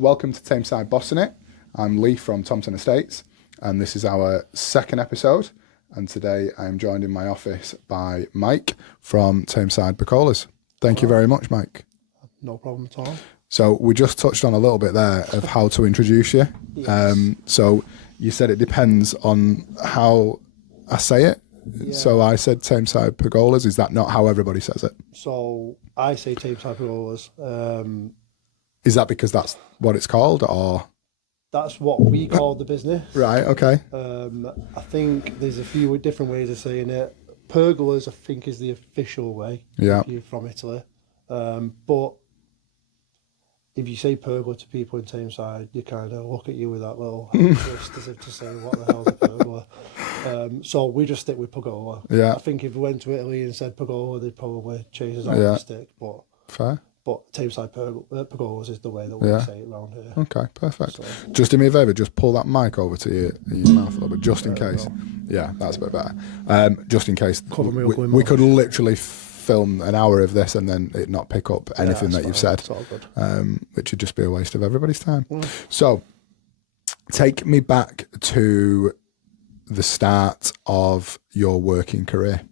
Welcome to Tameside Bossing It. I'm Lee from Thompson Estates, and this is our second episode. And today I am joined in my office by Mike from Tameside Pergolas. Thank you very much, Mike. No problem at all. So we just touched on a little bit there of how to introduce you. Yes. So you said it depends on how I say it. Yeah. So I said Tameside Pergolas. Is that not how everybody says it? So I say Tameside Pergolas. Is that because that's what it's called, or? That's what we call the business. Right, okay. I think there's a few different ways of saying it. Pergolas, I think, is the official way. Yeah. If you're from Italy. But if you say pergola to people in Tameside, they kind of look at you with that little twist as if to say, what the hell's a pergola? So we just stick with Pagola. Yeah. I think if we went to Italy and said Pagola, they'd probably change us out of the stick. But fair. But Tameside Pergolas is the way that we say it around here. Okay, perfect. So, just do me a favour, just pull that mic over to your mouth a little bit, just in case. Yeah, that's a bit better. Just in case. We could literally film an hour of this and then it not pick up anything that you've said, which would just be a waste of everybody's time. So, take me back to the start of your working career.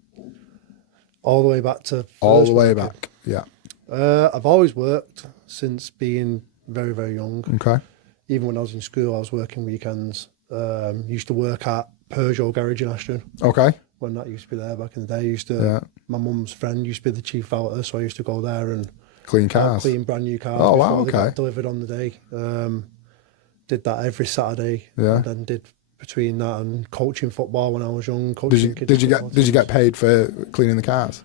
All the way back to... All the way back, yeah. I've always worked since being very, very young. Okay. Even when I was in school, I was working weekends. Used to work at Peugeot garage in Ashton. Okay. When that used to be there back in the day. Used to. My mum's friend used to be the chief valeter, so I used to go there and clean cars. Clean brand new cars. Oh wow! Before Okay. They got delivered on the day. Did that every Saturday. Yeah. And then did between that and coaching football when I was young. Did you get paid for cleaning the cars?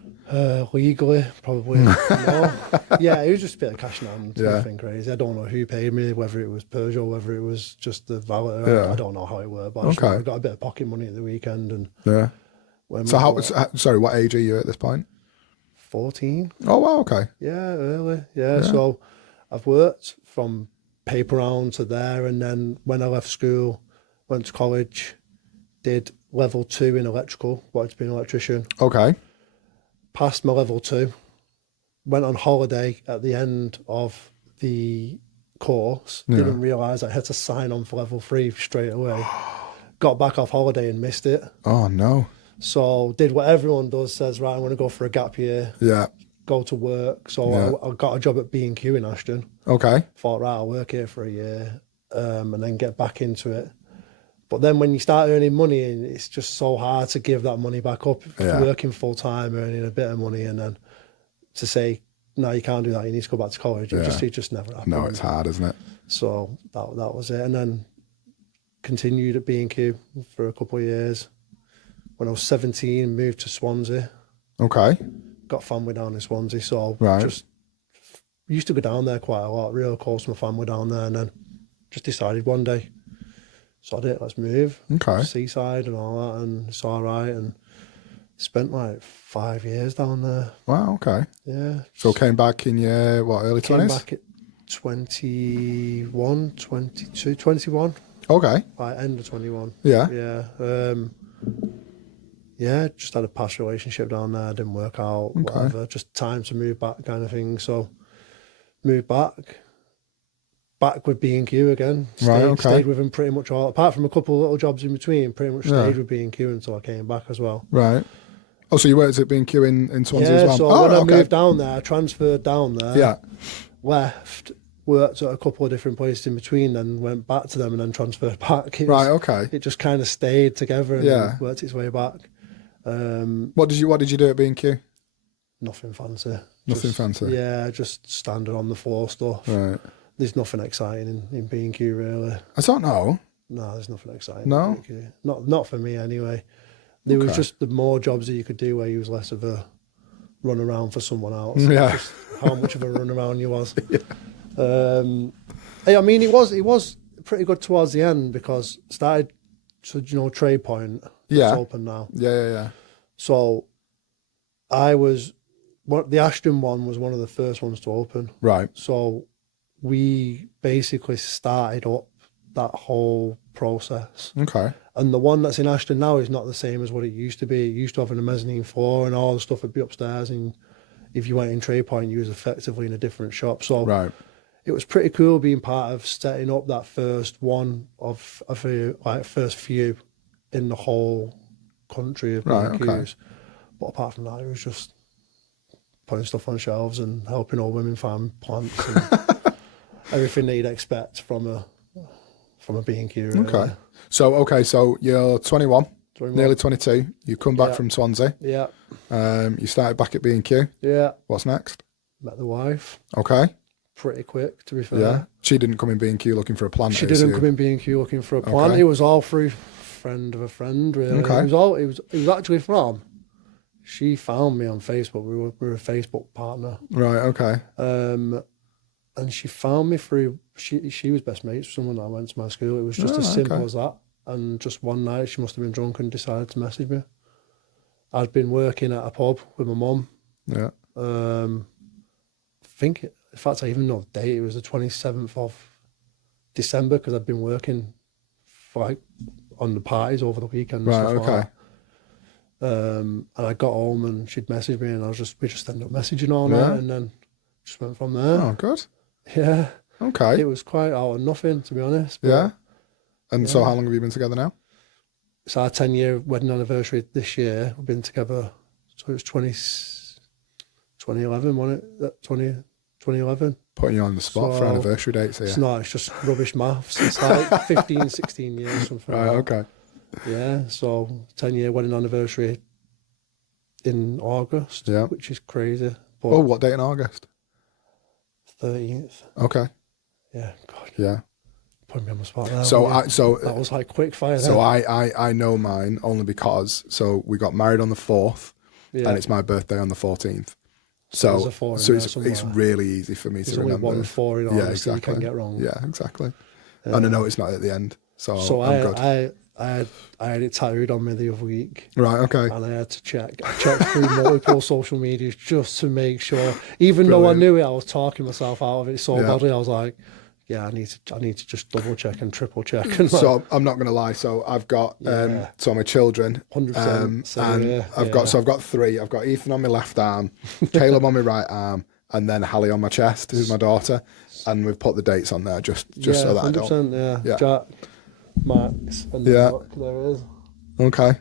Legally, probably. No. Yeah, it was just a bit of cash in hand, nothing crazy. I don't know who paid me, whether it was Peugeot, whether it was just the valet. I don't know how it worked, but I got a bit of pocket money at the weekend. And so sorry, what age are you at this point? 14. Oh wow, okay. Yeah, early. Yeah, so I've worked from paper round to there, and then when I left school, went to college, did level 2 in electrical, wanted to be an electrician. Okay. Passed my level 2, went on holiday at the end of the course, didn't realise I had to sign on for level 3 straight away. Got back off holiday and missed it. Oh no. So did what everyone does, says, right, I'm going to go for a gap year. Yeah. Go to work. So I got a job at B&Q in Ashton. Okay. Thought, right, I'll work here for a year and then get back into it. But then when you start earning money, it's just so hard to give that money back up. Working full time, earning a bit of money, and then to say, no, you can't do that, you need to go back to college. It just never happened. No, it's hard, isn't it? So that was it. And then continued at B&Q for a couple of years. When I was 17, moved to Swansea. Okay. Got family down in Swansea, so just used to go down there quite a lot, real close to my family down there, and then just decided one day, sod it, let's move. Okay. Seaside and all that, and it's all right. And spent like 5 years down there. Wow, okay. Yeah. So came back in your, early 20s? Came back at 21, 22, 21. Okay. Like end of 21. Yeah. Yeah. Just had a past relationship down there, didn't work out, whatever. Just time to move back kind of thing. So moved back with B&Q again. Stayed with him pretty much all, apart from a couple of little jobs in between, pretty much stayed with B&Q until I came back as well. Right. Oh, so you worked at B&Q in Swansea as well? So when I moved down there, I transferred down there. Yeah. Left, worked at a couple of different places in between, then went back to them and then transferred back. It just kind of stayed together and then worked its way back. What did you do at B&Q? Nothing fancy. Nothing fancy? Yeah, just standard on the floor stuff. Right. There's nothing exciting in B&Q really. I don't know. No, there's nothing exciting. No? In B&Q. Not for me anyway. There was just the more jobs that you could do where you was less of a run around for someone else. Yeah. Just how much of a run around you was. I mean, it was pretty good towards the end because started to, Trade Point. It's open now. Yeah. So the Ashton one was one of the first ones to open. Right. So we basically started up that whole process. Okay. And the one that's in Ashton now is not the same as what it used to be. It used to have a mezzanine floor and all the stuff would be upstairs, and if you went in Trade Point, you was effectively in a different shop. So it was pretty cool being part of setting up that first one of first few in the whole country of B&Qs. Okay. But apart from that, it was just putting stuff on shelves and helping old women find plants and everything that you'd expect from a B&Q. Really. Okay. So you're 21, nearly 22. You come back from Swansea. Yeah. You started back at B&Q. Yeah. What's next? Met the wife. Okay. Pretty quick, to be fair. Yeah. She didn't come in B&Q looking for a plant. She didn't come in B&Q looking for a plant. Okay. It was all through friend of a friend, really. Okay. It was actually from. She found me on Facebook. We were a Facebook partner. Right. Okay. And she found me through. She was best mates with someone that I went to my school. It was just as simple as that. And just one night, she must have been drunk and decided to message me. I'd been working at a pub with my mum. Yeah. In fact, I even know the date. It was the 27th of December because I'd been working on the parties over the weekend. Right. Okay. And I got home and she'd messaged me, and we just ended up messaging all night, and then just went from there. Oh, good. Yeah. Okay. It was quite out of nothing, to be honest. Yeah. And so how long have you been together now? It's our 10-year wedding anniversary this year. We've been together, so it was 2011, wasn't it? 2011. Putting you on the spot for anniversary dates here. It's not, it's just rubbish maths. It's like 15, 16 years, something right, like that. Okay. Yeah, so 10-year wedding anniversary in August, which is crazy. But what date in August? 13th. Okay. Yeah, God. Yeah. Putting me on the spot there. So that was like quick fire. So I know mine only because we got married on the 4th, and it's my birthday on the 14th. So it's really easy for me to remember. There's only 1 4 in August, exactly. So you can't get wrong. Yeah, exactly. And I know it's not at the end, so I'm good. I had it tattooed on me the other week. Right, okay. And I had to check through multiple social medias just to make sure. Even though I knew it, I was talking myself out of it so badly. I was like, I need to just double check and triple check. And so I'm not going to lie. So I've got so my children, 100%. And I've got 3. I've got Ethan on my left arm, Caleb on my right arm, and then Hallie on my chest, who's my daughter. And we've put the dates on there just so that 100%, I don't. Yeah. Jack, Max, and look, there it is. Okay.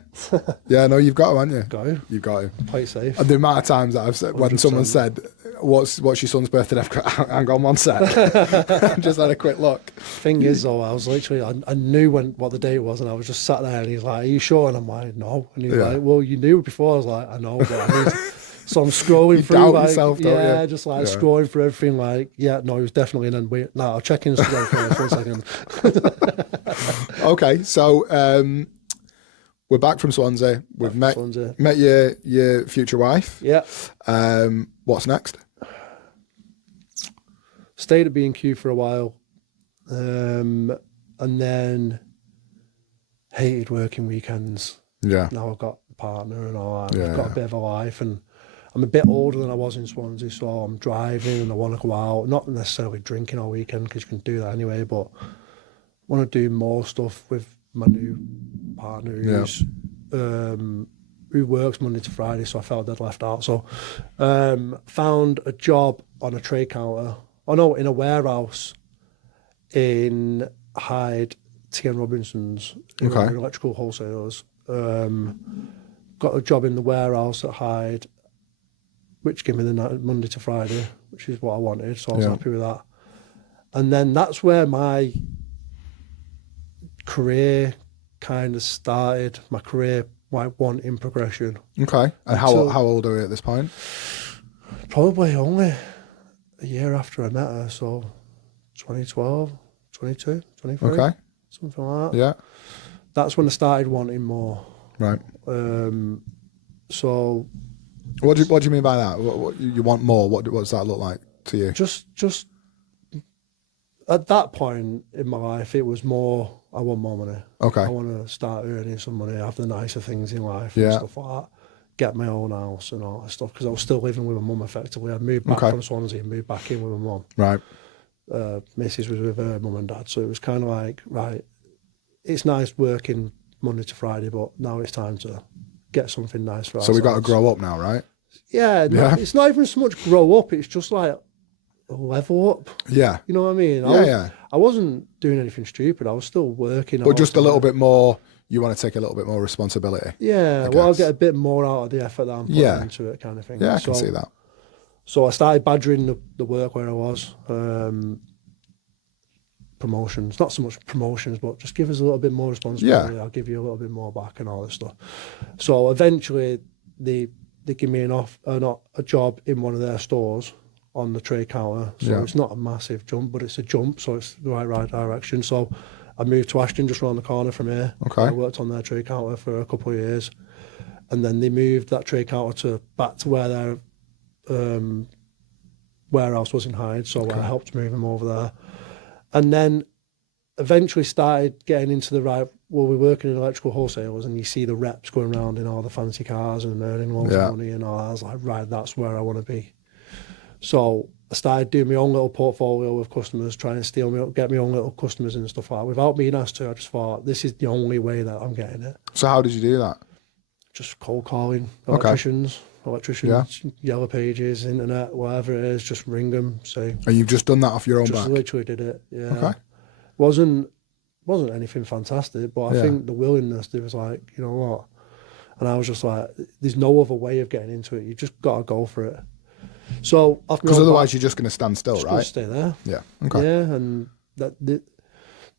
Yeah, no, you've got to, haven't you? Got to. You've got to. Play safe. And the amount of times that I've said, when someone said, what's your son's birthday? I've got, hang on one sec. Just had a quick look. Thing is, though, I was literally, I knew what the date was, and I was just sat there, and he's like, are you sure? And I'm like, no. And he's like, well, you knew before. I was like, I know, but I need to. So I'm scrolling through, doubt yourself, don't you? Just like scrolling through everything, like, no, he was definitely in. And wait, no, I'll check Instagram first. 1 second. Okay, so we're back from Swansea. We've met your future wife. Yeah. What's next? Stayed at B&Q for a while, and then hated working weekends. Yeah. Now I've got a partner and all that. I've got a bit of a life, and I'm a bit older than I was in Swansea, so I'm driving and I want to go out. Not necessarily drinking all weekend, because you can do that anyway, but I want to do more stuff with my new partner who works Monday to Friday, so I felt I'd left out. So found a job on a tray counter, in a warehouse in Hyde, T.N. Robinson's, electrical wholesalers. Got a job in the warehouse at Hyde, which gave me the Monday to Friday, which is what I wanted, so I was happy with that. And then that's where my career kind of started, my career wanting progression. Okay. And how old are we at this point? Probably only a year after I met her, so 2012, 22, 23. Okay. Something like that. Yeah. That's when I started wanting more. Right. So... What do you mean by that? What you want more? What does that look like to you? Just at that point in my life, it was more, I want more money. Okay. I want to start earning some money, have the nicer things in life and stuff like that. Get my own house and all that stuff, because I was still living with my mum effectively. I moved back from Swansea and moved back in with my mum. Right. Mrs. was with her mum and dad, so it was kind of like, right, it's nice working Monday to Friday, but now it's time to get something nice for ourselves. So we've got to grow up now, right? Yeah. It's not even so much grow up, it's just like level up. Yeah. You know what I mean? I wasn't doing anything stupid. I was still working. But just a little bit more, you want to take a little bit more responsibility. Yeah, well, I'll get a bit more out of the effort that I'm putting into it, kind of thing. Yeah, I can see that. So I started badgering the work where I was. Promotions, not so much promotions, but just give us a little bit more responsibility. I'll give you a little bit more back and all this stuff. So eventually they give me a job in one of their stores on the tray counter. So it's not a massive jump, but it's a jump, so it's the right direction. So I moved to Ashton, just around the corner from here. Okay. I worked on their tray counter for a couple of years, and then they moved that tray counter back to where their warehouse was in Hyde. So I helped move them over there. And then eventually started getting into we're working in electrical wholesalers, and you see the reps going around in all the fancy cars and earning loads of money and all that. I was like, right, that's where I want to be. So I started doing my own little portfolio of customers, trying to get my own little customers and stuff like that. Without being asked to, I just thought, this is the only way that I'm getting it. So how did you do that? Just cold calling, electricians, Yellow Pages, internet, whatever it is, just ring them, say. And you've just done that off your own back? Just literally did it, yeah. Okay. Wasn't anything fantastic, but I think the willingness, there was like, you know what? And I was just like, there's no other way of getting into it. You just got to go for it. So because otherwise you're just going to stand still, right? Just stay there. Yeah. Okay. Yeah, and the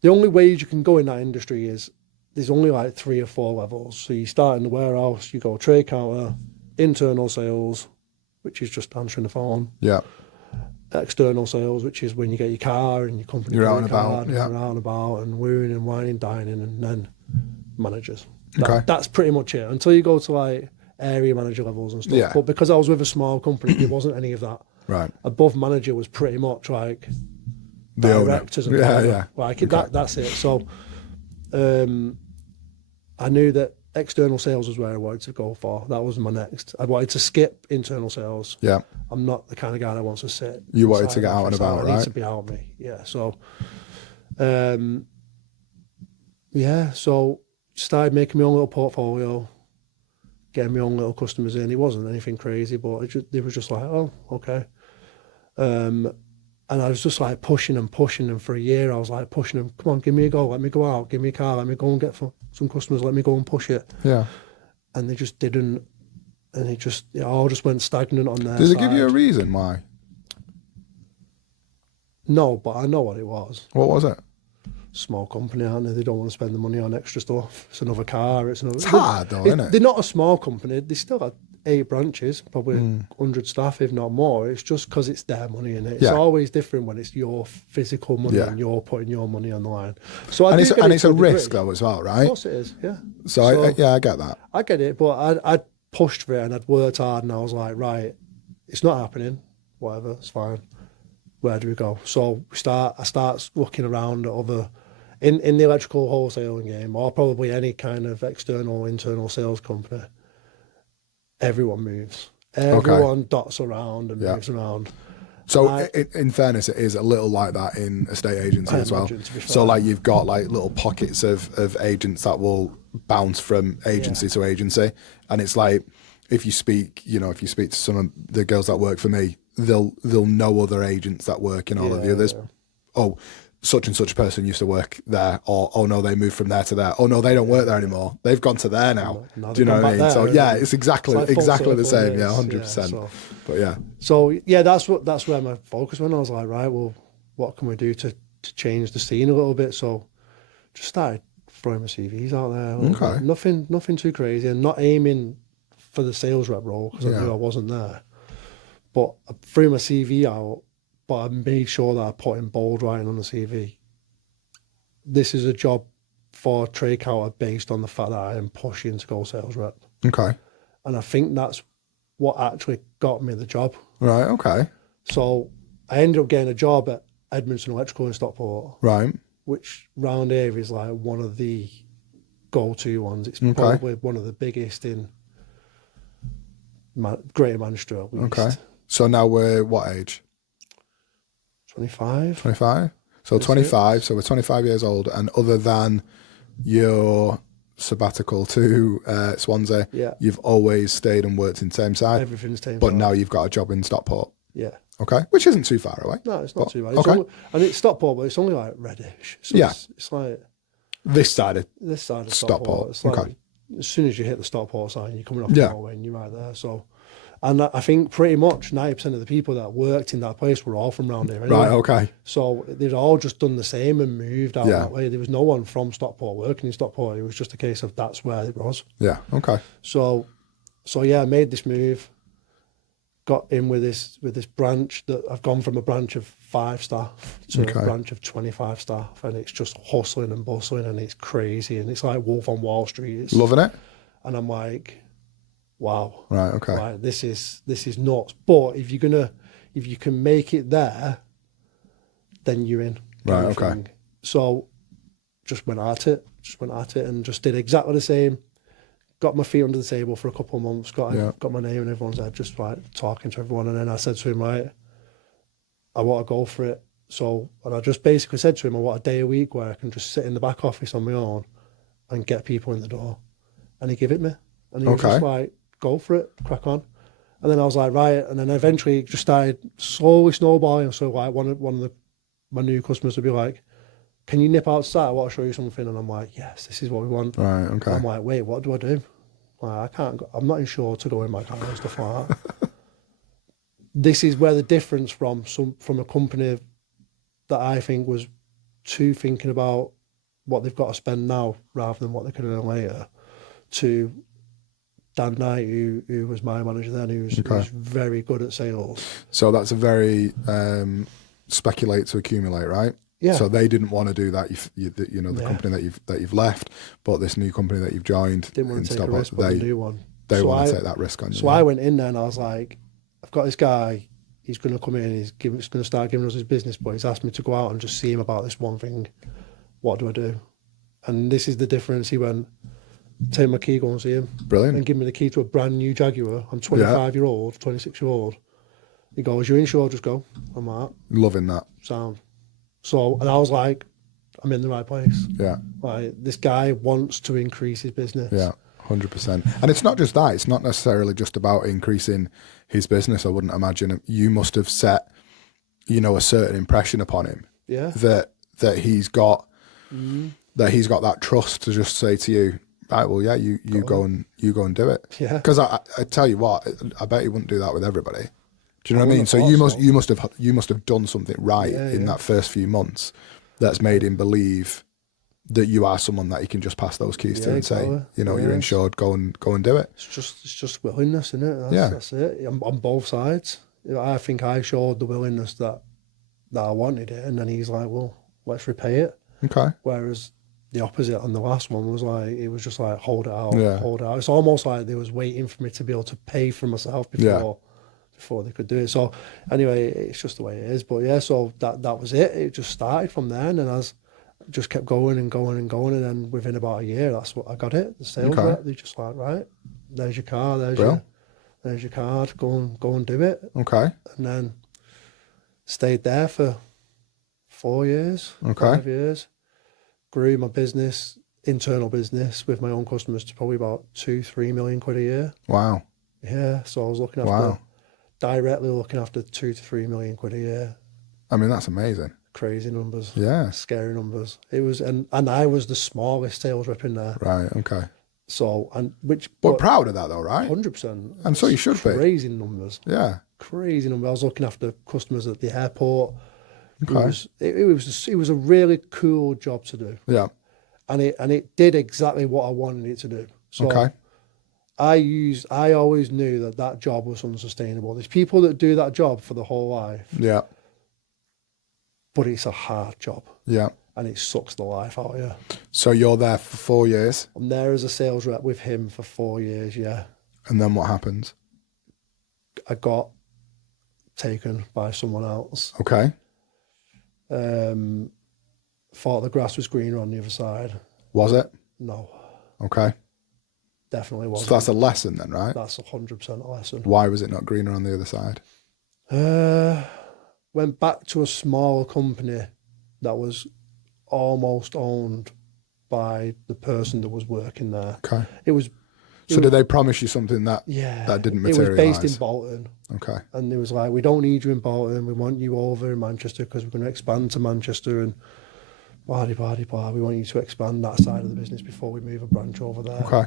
only ways you can go in that industry is there's only like 3 or 4 levels. So you start in the warehouse, you go tray counter, internal sales, which is just answering the phone. Yeah. External sales, which is when you get your car and your company you're out and card, about, yeah. You're out and about and wooing and whining, dining, and then managers. Okay. That's pretty much it. Until you go to like area manager levels and stuff. Yeah. But because I was with a small company, there wasn't any of that. Right. Above manager was pretty much like the directors and whatever. Yeah. Like that's it. So I knew that external sales was where I wanted to go for. That was my next. I wanted to skip internal sales. Yeah. I'm not the kind of guy that wants to sit. You wanted to get out and about, right? I need to be out of me. Yeah. So, so started making my own little portfolio, getting my own little customers in. It wasn't anything crazy, but it was just like, oh, okay. And I was just like pushing them for a year. I was like pushing them, come on, give me a go, let me go out, give me a car, let me go and get some customers, let me go and push it. Yeah. And they just didn't, and it all just went stagnant on their Did side. they give you a reason why? No, but I know what it was. What was it? Small company, aren't they? They don't want to spend the money on extra stuff. It's another car. It's hard though, isn't it? They're not a small company. They still have 8 branches, probably 100 staff, if not more. It's just because it's their money in it. It's always different when it's your physical money and you're putting your money on the line. So it's a risk though as well, right? Of course it is, yeah. So I get that. I get it, but I'd pushed for it and I'd worked hard and I was like, right, it's not happening. Whatever, it's fine. Where do we go? So I start looking around at other. In the electrical wholesaling game, or probably any kind of external, internal sales company, everyone moves. Everyone dots around and moves around. So in fairness, it is a little like that in estate agency as well. So like you've got like little pockets of agents that will bounce from agency to agency. And it's like, if you speak to some of the girls that work for me, they'll know other agents that work in all of the others. Yeah. Oh, such and such a person used to work there, or oh no, they moved from there to there. Oh no, they don't work there anymore. They've gone to there now. Do you know what I mean? There, so yeah, it's exactly the same. Yeah, 100%. But yeah. So yeah, that's where my focus went. I was like, right, well, what can we do to change the scene a little bit? So just started throwing my CVs out there. Okay. Nothing too crazy, and not aiming for the sales rep role because I knew I wasn't there. But I threw my CV out. But I made sure that I put in bold writing on the CV. This is a job for tray counter based on the fact that I am pushing to go sales rep. Okay. And I think that's what actually got me the job. Right, okay. So I ended up getting a job at Edmondson Electrical in Stockport. Right. Which round here is like one of the go-to ones. It's probably one of the biggest in Greater Manchester at least. Okay. So now we're what age? 25. 25? So 25, so we're 25 years old, and other than your sabbatical to Swansea, you've always stayed and worked in Tameside. Everything's Tameside. But now you've got a job in Stockport. Yeah. Okay, which isn't too far away. No, it's not too bad. It's only, and it's Stockport, but it's only like reddish. So it's like this side of Stockport. It's like as soon as you hit the Stockport sign, you're coming off the motorway and you're right there. So, and I think pretty much 90% of the people that worked in that place were all from around here anyway. Right, okay. So they'd all just done the same and moved out that way. There was no one from Stockport working in Stockport. It was just a case of that's where it was. Yeah, okay. So yeah, I made this move, got in with this branch that I've gone from a branch of 5 staff to a branch of 25 staff, and it's just hustling and bustling and it's crazy and it's like Wolf on Wall Street. Loving it. And I'm like, wow. Right, okay. Like, this is nuts. But if you can make it there, then you're in. Right, okay. So just went at it and just did exactly the same. Got my feet under the table for a couple of months, got my name in everyone's head, just like talking to everyone. And then I said to him, right, I want to go for it. So, and I just basically said to him, I want a day a week where I can just sit in the back office on my own and get people in the door. And he gave it me. And he was just like, go for it, crack on. And then I was like, right. And then eventually it just started slowly snowballing. So like one of my new customers would be like, can you nip outside? I want to show you something. And I'm like, yes, this is what we want. Right, okay. And I'm like, wait, what do I do? Like, I can't go, I'm not insured to go in my car and stuff like that. This is where the difference from a company that I think was too thinking about what they've got to spend now rather than what they can earn later, to Dan Knight, who was my manager then, who's very good at sales. So that's a very speculate to accumulate, right? Yeah. So they didn't want to do that. You know, the company that you've left, but this new company that you've joined, didn't want to take a risk, but the new one. They want to take that risk on you. So I went in there and I was like, I've got this guy. He's going to come in. He's going to start giving us his business, but he's asked me to go out and just see him about this one thing. What do I do? And this is the difference. He went, take my key, go and see him. Brilliant. And give me the key to a brand new Jaguar. I'm 25-year-old, 26-year-old. He goes, you're insured, just go. I'm like, loving that. Sound. So, and I was like, I'm in the right place. Yeah. Like, this guy wants to increase his business. Yeah, 100%. And it's not just that. It's not necessarily just about increasing his business. I wouldn't imagine. You must have set, you know, a certain impression upon him. Yeah. That he's got that trust to just say to you, right, well, yeah, you go and do it. Yeah. Because I tell you what, I bet he wouldn't do that with everybody. Do you know what I mean? So you must have done something right in that first few months that's made him believe that you are someone that he can just pass those keys to and say, you know, you're insured, go and do it. It's just willingness, isn't it? That's it. On both sides. You know, I think I showed the willingness that I wanted it, and then he's like, well, let's repay it. Okay. Whereas the opposite on the last one was like, it was just like, hold it out, hold it out. It's almost like they was waiting for me to be able to pay for myself before they could do it. So anyway, it's just the way it is. But yeah, so that was it. It just started from there, and then as just kept going and going and going, and then within about a year, that's what I got it. The sales rep, they're just like, right, there's your car, there's your card, go and do it. Okay. And then stayed there for 4 years, 5 years. Grew my business, internal business, with my own customers to probably about 2-3 million quid a year. Wow. Yeah, so I was looking after directly looking after 2 to 3 million quid a year. I mean, that's amazing. Crazy numbers. Yeah. Scary numbers. It was, and I was the smallest sales rep in there. Right. Okay. So, but proud of that though, right? 100%. And so you should be. Crazy numbers. Yeah. Crazy numbers. I was looking after customers at the airport. Okay. It was a really cool job to do. Yeah. And it did exactly what I wanted it to do. So I always knew that job was unsustainable. There's people that do that job for the whole life. Yeah. But it's a hard job. Yeah. And it sucks the life out of you. So you're there for 4 years? I'm there as a sales rep with him for 4 years, yeah. And then what happens? I got taken by someone else. Okay. Thought the grass was greener on the other side. Was it? No. Okay. Definitely wasn't. So that's a lesson then, right? That's 100% a lesson. Why was it not greener on the other side? Went back to a small company that was almost owned by the person that was working there. Okay. It was So did they promise you something that didn't materialise? It was based in Bolton. Okay. And it was like, we don't need you in Bolton. We want you over in Manchester because we're going to expand to Manchester and blah, blah, blah. We want you to expand that side of the business before we move a branch over there. Okay.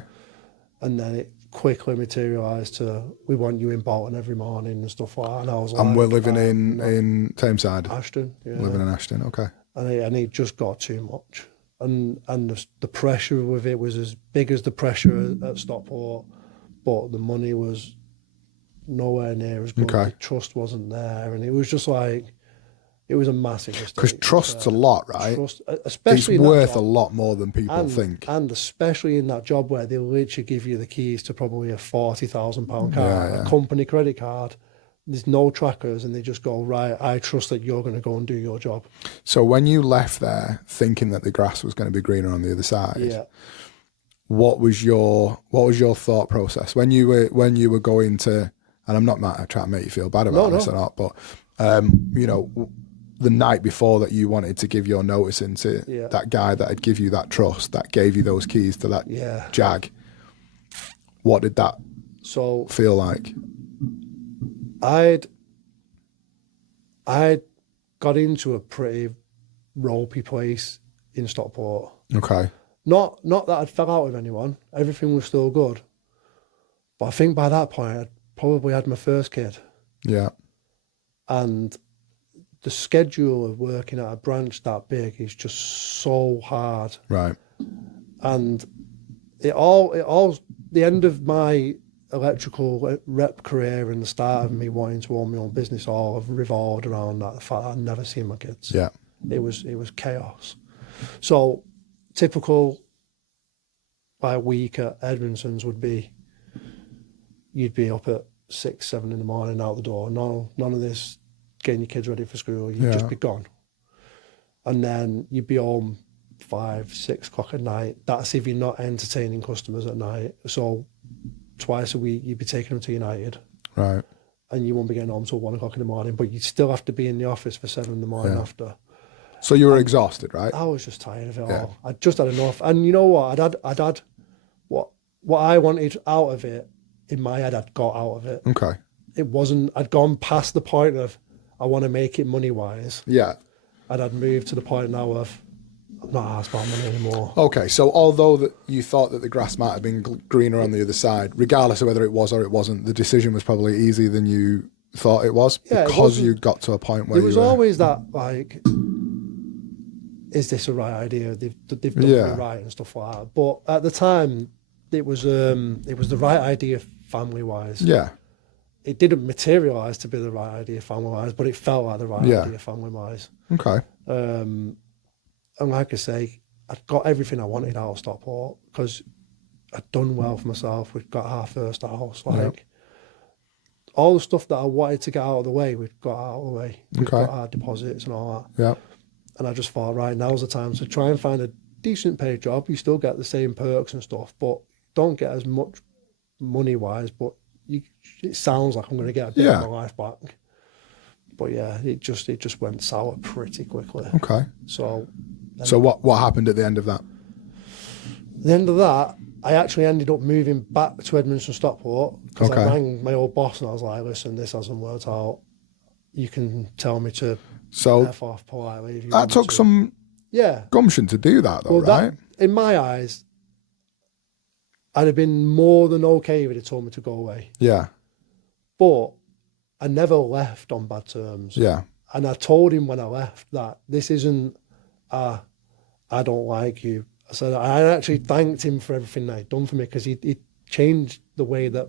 And then it quickly materialised to, we want you in Bolton every morning and stuff like that. And I was like... And we're living in Tameside? Ashton, yeah. Living in Ashton, okay. And it just got too much. And the pressure with it was as big as the pressure at Stockport, but the money was nowhere near as good. Okay. The trust wasn't there, and it was just like, it was a massive mistake. Because trust's a lot, right? Trust, especially it's worth a lot more than people think. And especially in that job where they literally give you the keys to probably a £40,000 car, a company credit card. There's no trackers, and they just go, right, I trust that you're going to go and do your job. So when you left there thinking that the grass was going to be greener on the other side, what was your thought process when you were going to? And I'm not trying to make you feel bad about this or not, but you know, the night before that you wanted to give your notice into that guy that had give you that trust, that gave you those keys to that Jag. What did that feel like? I'd got into a pretty ropey place in Stockport. Okay. Not that I'd fell out with anyone. Everything was still good. But I think by that point I'd probably had my first kid. Yeah. And the schedule of working at a branch that big is just so hard. Right. And the end of my electrical rep career and the start of me wanting to own my own business all have revolved around that, the fact that I'd never seen my kids. Yeah. It was chaos. So typical week at Edmondson's would be, you'd be up at 6, 7 in the morning out the door. None of this getting your kids ready for school. You'd just be gone. And then you'd be home 5, 6 o'clock at night. That's if you're not entertaining customers at night. So twice a week you'd be taking them to United. Right. And you won't be getting home till 1 o'clock in the morning, but you'd still have to be in the office for 7 in the morning after. So you were exhausted, right? I was just tired of it all. I'd just had enough. And you know what? I'd had what I wanted out of it, in my head, I'd got out of it. Okay. It wasn't, I'd gone past the point of, I want to make it money-wise. Yeah. And I'd moved to the point now of, I'm not asked about money anymore. Okay, so although you thought that the grass might have been greener on the other side, regardless of whether it was or it wasn't, the decision was probably easier than you thought it was, because you got to a point where there was always that, like, is this a right idea? They've done it right and stuff like that. But at the time, it was the right idea family-wise. Yeah. It didn't materialise to be the right idea family-wise, but it felt like the right idea family-wise. Okay. And like I say, I'd got everything I wanted out of Stockport because I'd done well for myself. We'd got our first house. All the stuff that I wanted to get out of the way, we'd got out of the way. We've got our deposits and all that. Yeah. And I just thought, right, now's the time to try and find a decent paid job. You still get the same perks and stuff, but don't get as much money-wise, but it sounds like I'm going to get a bit of my life back. But yeah, it just went sour pretty quickly. Okay. So what happened at the end of that? At the end of that, I actually ended up moving back to Edmondston Stockport because I rang my old boss and I was like, listen, this hasn't worked out. You can tell me to F off politely. If you that took some gumption to do that though, right? In my eyes, I'd have been more than okay if he'd told me to go away. Yeah. But I never left on bad terms. Yeah. And I told him when I left that this isn't I don't like you. I said, I actually thanked him for everything that he'd done for me because he changed the way that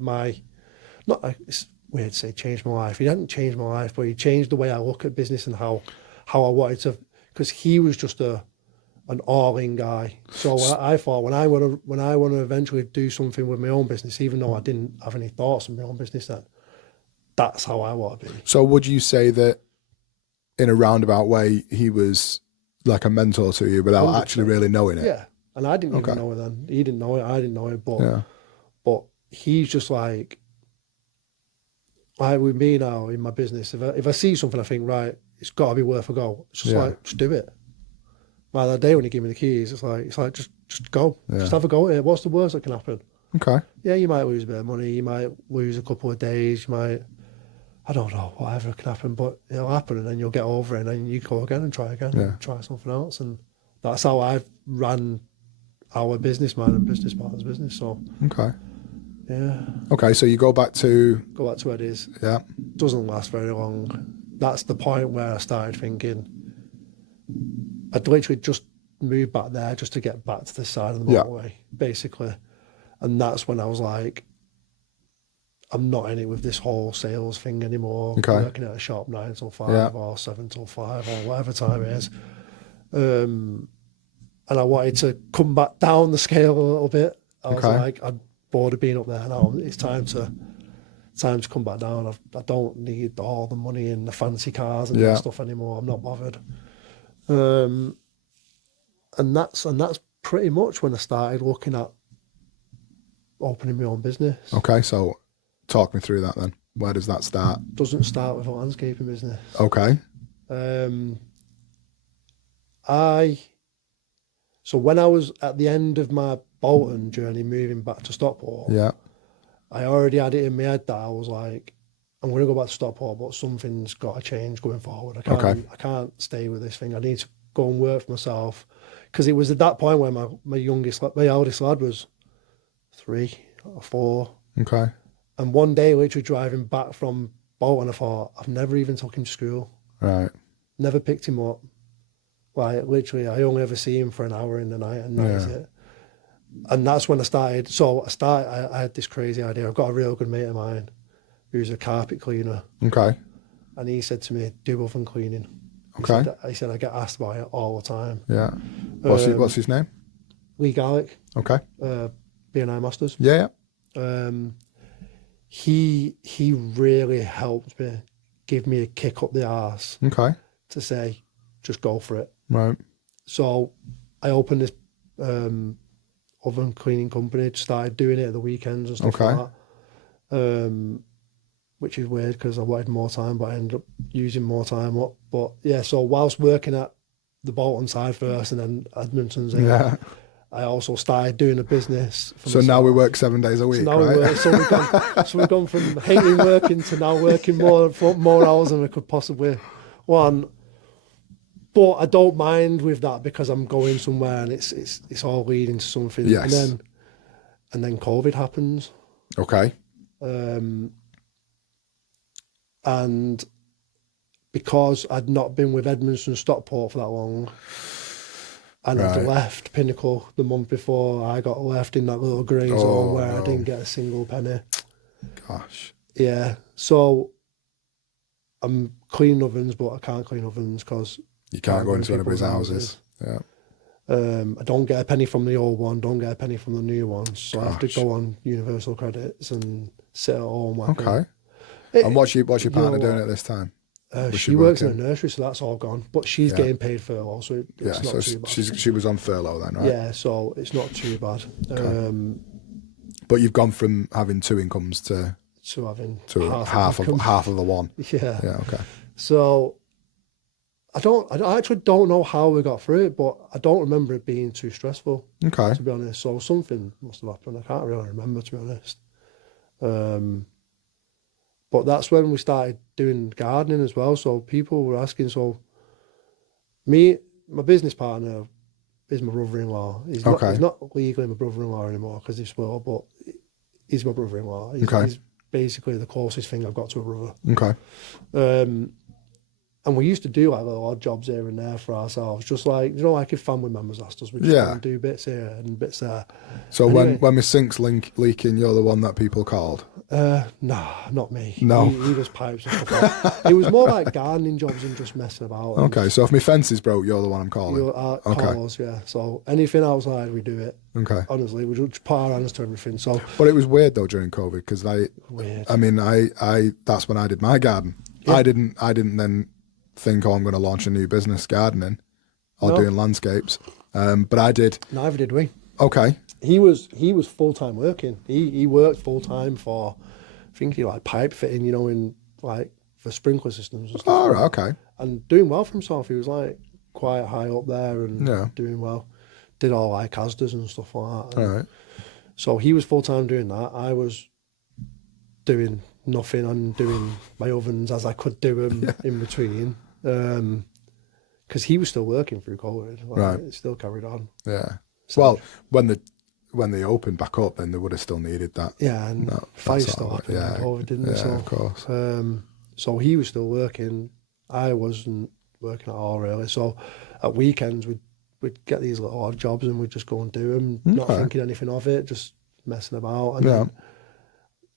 it's weird to say changed my life. He hadn't changed my life, but he changed the way I look at business and how I wanted to, because he was just an all-in guy. So I thought when I want to eventually do something with my own business, even though I didn't have any thoughts on my own business then, that's how I want to be. So would you say that in a roundabout way, he was like a mentor to you without 100%. Actually really knowing it? Yeah. And I didn't even know it then. He didn't know it. I didn't know it. But he's just like with me now in my business, if I see something I think, right, it's got to be worth a go. It's just like, just do it. Like that day when he gave me the keys, it's like just go. Yeah. Just have a go at it. What's the worst that can happen? Okay. Yeah, you might lose a bit of money, you might lose a couple of days, you might, I don't know, whatever can happen, but it'll happen, and then you'll get over it, and then you go again and try again, and try something else. And that's how I've ran our business, mine and business partner's business. So okay. Yeah. Okay, so you go back to where it is. Yeah. Doesn't last very long. That's the point where I started thinking I'd literally just moved back there just to get back to the side of the motorway, basically. And that's when I was like, I'm not in it with this whole sales thing anymore. Okay. Working at a shop 9 till 5 or 7 till 5 or whatever time it is. And I wanted to come back down the scale a little bit. I was like, I'm bored of being up there now. It's time to come back down. I don't need all the money in the fancy cars and that stuff anymore. I'm not bothered. And that's pretty much when I started looking at opening my own business. Okay, so talk me through that then. Where does that start? Doesn't start with a landscaping business. Okay. So when I was at the end of my Bolton journey, moving back to Stockport, I already had it in my head that I was like, I'm going to go back to Stockport, but something's got to change going forward. I can't stay with this thing. I need to go and work for myself. Because it was at that point where my eldest lad was 3 or 4. Okay. And one day, literally driving back from Bolton, I thought, I've never even took him to school. Right. Never picked him up. Like, literally, I only ever see him for an hour in the night, and that is it. And that's when I started. So I had this crazy idea. I've got a real good mate of mine who's a carpet cleaner. Okay. And he said to me, do oven cleaning. Okay. He said I get asked about it all the time. Yeah. What's his name? Lee Garlick. Okay. B&I Masters. Yeah. He really helped me, give me a kick up the arse. Okay. To say, just go for it. Right. So I opened this oven cleaning company, started doing it at the weekends and stuff like that. Which is weird because I wanted more time, but I ended up using more time up. But yeah, so whilst working at the Bolton side first and then Edmonton's, I also started doing a business. So now we work 7 days a week, right? So we've gone from hating working to now working more hours than we could possibly want. But I don't mind with that because I'm going somewhere and it's all leading to something. Yes. And then COVID happens. Okay. And because I'd not been with Edmonton Stockport for that long, and I'd left Pinnacle the month before, I got left in that little grey zone where I didn't get a single penny. Gosh. Yeah. So I'm cleaning ovens, but I can't clean ovens because you can't go into anybody's houses. Yeah. I don't get a penny from the old one, don't get a penny from the new one. So I have to go on universal credits and sit at home. And what's your partner doing at this time? She works in a nursery, so that's all gone. But she's getting paid furlough, so it's not too bad. She was on furlough then, right? Yeah, so it's not too bad. Okay. But you've gone from having 2 incomes to having half of the one. Yeah. Yeah. Okay. So I actually don't know how we got through it, but I don't remember it being too stressful. Okay. To be honest, so something must have happened. I can't really remember, to be honest. But that's when we started doing gardening as well. So people were asking, so my business partner is my brother-in-law. He's not legally my brother-in-law anymore because he's split up, but he's my brother-in-law. He's basically the closest thing I've got to a brother. Okay. And we used to do like little odd jobs here and there for ourselves, just like, like if family members asked us, we just go and do bits here and bits there. So anyway, when my sink's leaking, you're the one that people called? Nah, not me. No. He does pipes and stuff like that. It was more like gardening jobs and just messing about. Okay, so if my fence is broke, you're the one I'm calling? Call us, yeah. So anything outside, we do it. Okay. Honestly, we just put our hands to everything. So. But it was weird though during COVID because I that's when I did my garden. Yeah. I didn't then think, I'm going to launch a new business gardening or doing landscapes. But I did. Neither did we. Okay. He was full-time working. He worked full-time for, I think he like pipe fitting, in like for sprinkler systems and stuff. Oh, right, okay. And doing well for himself. He was like quite high up there and doing well. Did all like Asdas and stuff like that. All right. So he was full-time doing that. I was doing nothing and doing my ovens as I could do them in between. Because he was still working through COVID. Like, it still carried on. Yeah. So, well, when they opened back up, then they would have still needed that. Yeah, and fire still happened in COVID, didn't it? So, of course. So he was still working. I wasn't working at all, really. So at weekends, we'd get these little odd jobs and we'd just go and do them, not thinking anything of it, just messing about. And then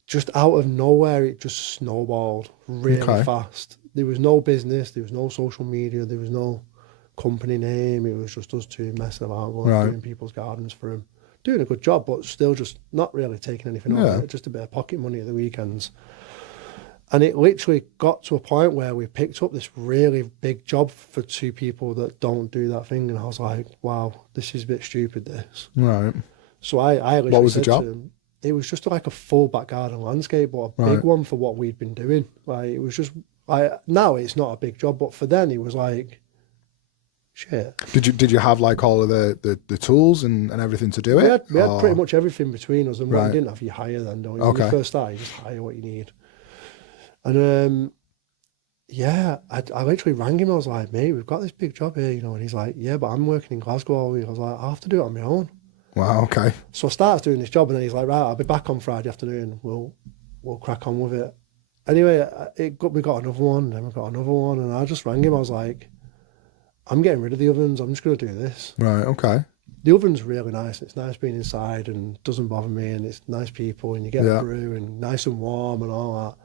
just out of nowhere, it just snowballed really fast. There was no business, there was no social media, there was no company name. It was just us two messing about, going doing people's gardens for them. Doing a good job, but still just not really taking anything off it, just a bit of pocket money at the weekends. And it literally got to a point where we picked up this really big job for two people that don't do that thing. And I was like, wow, this is a bit stupid, this. Right. So I literally what was said the job? to him, it was just like a full back garden landscape, but a big one for what we'd been doing. Like, it was just, now it's not a big job, but for then it was like, shit. Did you have like all of the tools and everything to do it? We had pretty much everything between us, and what we didn't have, you hire then, don't you? When you first start, you just hire what you need. And I literally rang him. I was like, mate, we've got this big job here, and he's like, yeah, but I'm working in Glasgow all week. I was like, I have to do it on my own. Wow, okay. So I started doing this job, and then he's like, right, I'll be back on Friday afternoon. We'll crack on with it. Anyway, we got another one, then we got another one, and I just rang him. I was like, I'm getting rid of the ovens. I'm just going to do this. Right, okay. The oven's really nice. It's nice being inside and doesn't bother me, and it's nice people, and you get through and nice and warm and all that.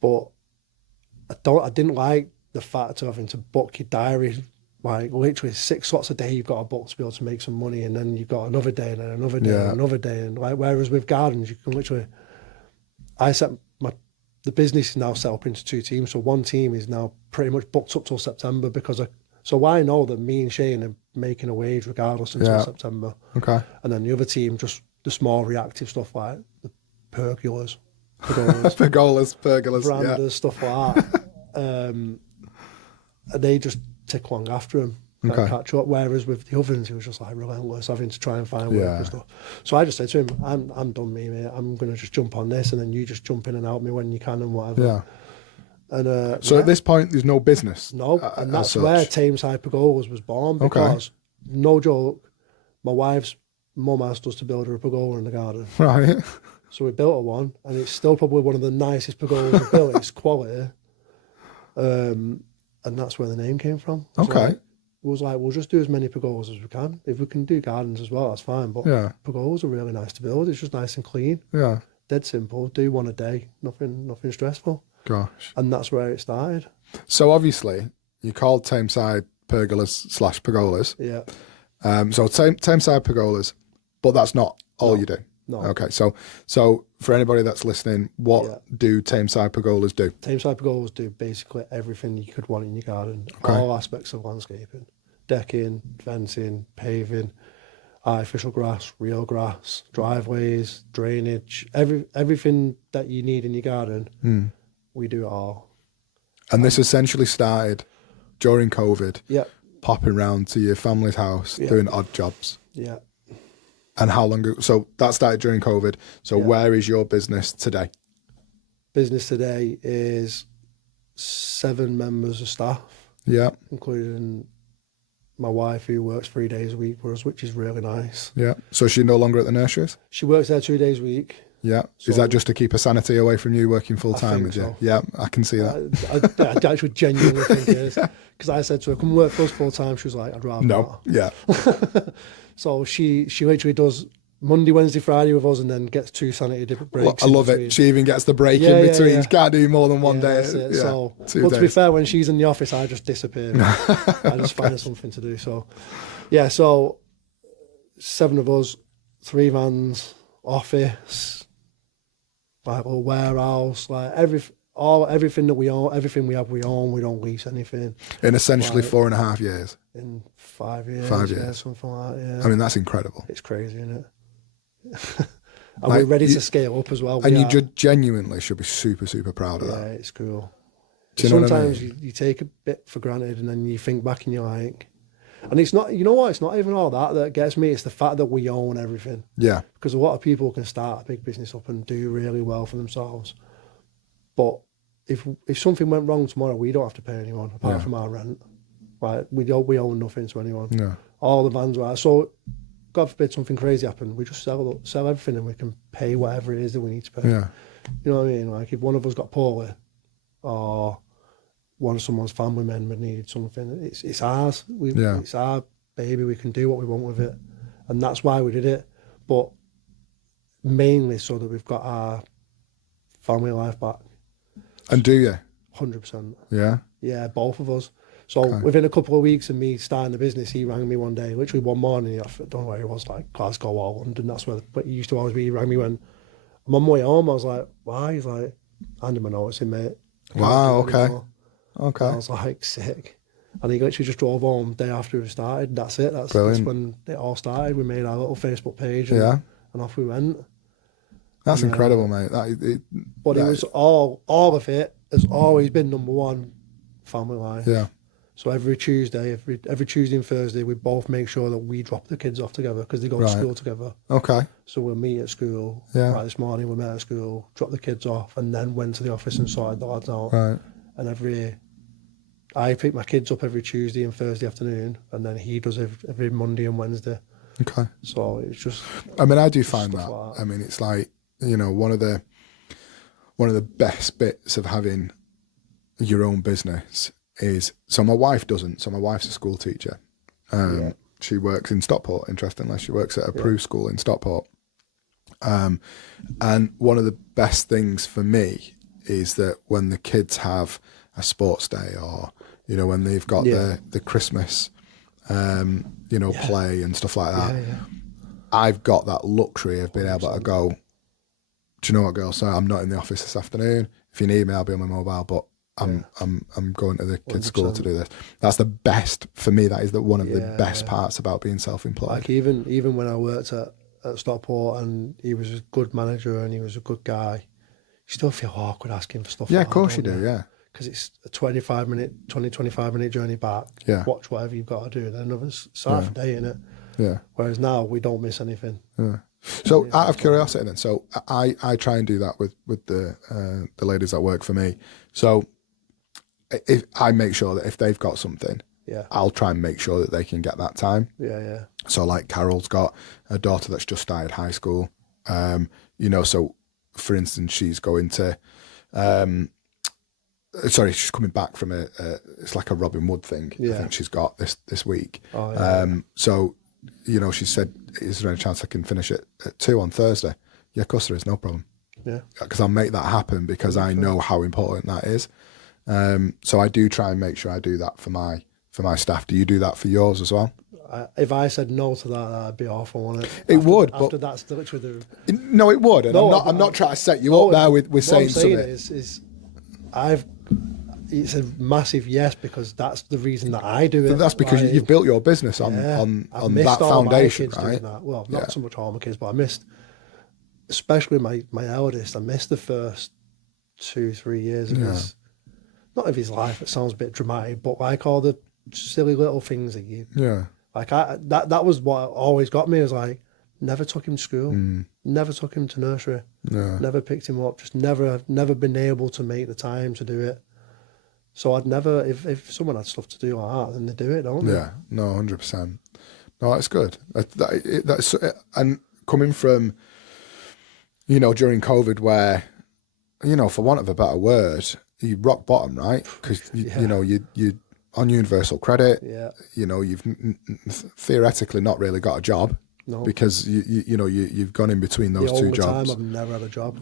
But I didn't like the fact of having to book your diary, like literally 6 slots a day you've got to book to be able to make some money, and then you've got another day and then another day and another day. And like, whereas with gardens, you can literally, the business is now set up into 2 teams. So one team is now pretty much booked up till September so I know that me and Shane are making a wage regardless until September. Okay. And then the other team, just the small reactive stuff like the Pergolas. Pergolas, verandas, stuff like that. They just tick along after him, catch up. Whereas with the ovens, he was just like relentless, having to try and find work and stuff. So I just said to him, I'm done, mate. I'm going to just jump on this, and then you just jump in and help me when you can and whatever. Yeah. And so at this point, there's no business. No, and that's where Tameside Pergolas was born, because no joke, my wife's mum asked us to build her a pergola in the garden. Right. So we built her one, and it's still probably one of the nicest pergolas we've built. It's quality. And that's where the name came from. It was like, we'll just do as many pergolas as we can. If we can do gardens as well, that's fine. But pergolas are really nice to build. It's just nice and clean. Yeah. Dead simple. Do one a day. Nothing stressful. Gosh. And that's where it started. So obviously, you called Tameside Pergolas / Pergolas. Yeah. So Tameside Pergolas, but that's not all you do. No. Okay, so for anybody that's listening, what do Tameside Pergolas do? Tameside Pergolas do basically everything you could want in your garden. All aspects of landscaping. Decking, fencing, paving, artificial grass, real grass, driveways, drainage, everything that you need in your garden, we do it all. And this essentially started during COVID, popping round to your family's house, doing odd jobs. Yeah. And how long ago? So that started during COVID. So where is your business today? Business today is 7 members of staff. Yeah. Including my wife, who works 3 days a week for us, which is really nice. Yeah. So she's no longer at the nurseries? She works there 2 days a week. Yeah. So, is that just to keep her sanity away from you working full time with you? Yeah, I can see that. I actually genuinely think it is. Because I said to her, come work for us full time. She was like, I'd rather not. Yeah. So she literally does Monday, Wednesday, Friday with us, and then gets 2 sanity breaks. I love it. She even gets the break in between. Yeah. She can't do more than one day. That's it. So, but to be fair, when she's in the office, I just disappear. I just find something to do. So, yeah. So 7 of us, 3 vans, office, like a little warehouse, like everything that we own, everything we have, we own. We don't lease anything. In essentially 4.5 years. In 5 years. 5 years. Yeah, something like that, yeah. I mean, that's incredible. It's crazy, isn't it? And we're ready to scale up as well. And you genuinely should be super, super proud of that. Yeah, it's cool. Do you know Sometimes what I mean? you take a bit for granted, and then you think back and you're like, And it's not, you know what, it's not even all that gets me, it's the fact that we own everything. Yeah. Because a lot of people can start a big business up and do really well for themselves. But if something went wrong tomorrow, we don't have to pay anyone apart from our rent. Like, we own nothing to anyone. Yeah. All the vans are, so God forbid something crazy happened, we just sell everything and we can pay whatever it is that we need to pay. Yeah. You know what I mean? Like, if one of us got poorly or one of someone's family member needed something, it's ours. It's our baby. We can do what we want with it. And that's why we did it. But mainly so that we've got our family life back. And do you? 100%. Yeah? Yeah, both of us. So within a couple of weeks of me starting the business, he rang me one day, literally one morning. I don't know where he was, like Glasgow or London. That's where he used to always be. He rang me when I'm on my way home. I was like, why? He's like, hand him a notice in, mate. Wow, okay. Okay. And I was like, sick. And he literally just drove home day after we started. That's it. That's when it all started. We made our little Facebook page and off we went. That's incredible, mate. But it was all of it has always been number one, family life. Yeah. So every Tuesday and Thursday, we both make sure that we drop the kids off together because they go to school together. Okay. So we'll meet at school. Yeah. Like this morning we met at school, dropped the kids off, and then went to the office and sorted the lads out. Right. And I pick my kids up every Tuesday and Thursday afternoon, and then he does every Monday and Wednesday. Okay. So it's just. I mean, I do find that. Like that. I mean, it's like, you know, one of the best bits of having your own business is, so my wife doesn't. So my wife's a school teacher. She works in Stockport, interestingly. She works at a Prue school in Stockport. And one of the best things for me is that when the kids have a sports day, or, you know, when they've got the Christmas, play and stuff like that, I've got that luxury of being able to go, do you know what, girls? So I'm not in the office this afternoon. If you need me, I'll be on my mobile, but I'm going to the kids' 100%. School to do this. That's the best for me. That is one of the best parts about being self-employed. Like even when I worked at Stockport, and he was a good manager and he was a good guy, you still feel awkward asking for stuff. Yeah, of course you do. Yeah, because it's a 25 minute journey back. Yeah, watch whatever you've got to do, and then another half a day in it. Yeah. Whereas now we don't miss anything. Yeah. So out of curiosity, then, so I try and do that with the ladies that work for me. So if I make sure that if they've got something, I'll try and make sure that they can get that time. Yeah. So like Carol's got a daughter that's just started high school. So for instance, she's going to, she's coming back from it's like a Robin Hood thing. I think she's got this week. So, you know, she said, is there any chance I can finish it at 2 on Thursday? Yeah, of course there is, no problem. Yeah. Because I'll make that happen because I know how important that is. So I do try and make sure I do that for my staff. Do you do that for yours as well? If I said no to that, that'd be awful, wouldn't it? It would, but after that's literally the. No, it would, and I'm not trying to set you up there with saying something. What I'm saying it's a massive yes, because that's the reason that I do it. But that's because you've built your business on that foundation, right? That. Well, not so much all my kids, but I missed, especially my eldest. I missed the first 2-3 years of his, not of his life. It sounds a bit dramatic, but like all the silly little things that you. Yeah. Like that was what always got me. Is like, never took him to school, never took him to nursery, never picked him up. Just never been able to make the time to do it. So I'd never, if someone had stuff to do like that, then they do it, don't they? Yeah, no, 100%. No, that's good. That's and coming from, you know, during COVID, where, you know, for want of a better word, you rock bottom, right? Because you know you on universal credit. Yeah. You know, you've theoretically not really got a job. No. Because you've gone in between those two jobs. I've never had a job.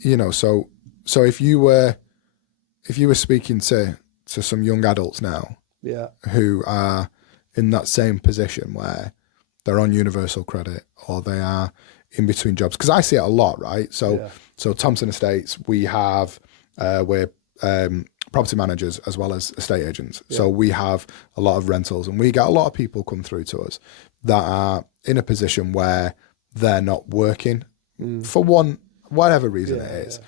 You know, so if you were speaking to some young adults now, who are in that same position where they're on universal credit or they are in between jobs, because I see it a lot, right? So Thompson Estates, we're property managers as well as estate agents. Yeah. So we have a lot of rentals, and we get a lot of people come through to us that are in a position where they're not working for whatever reason it is. Yeah.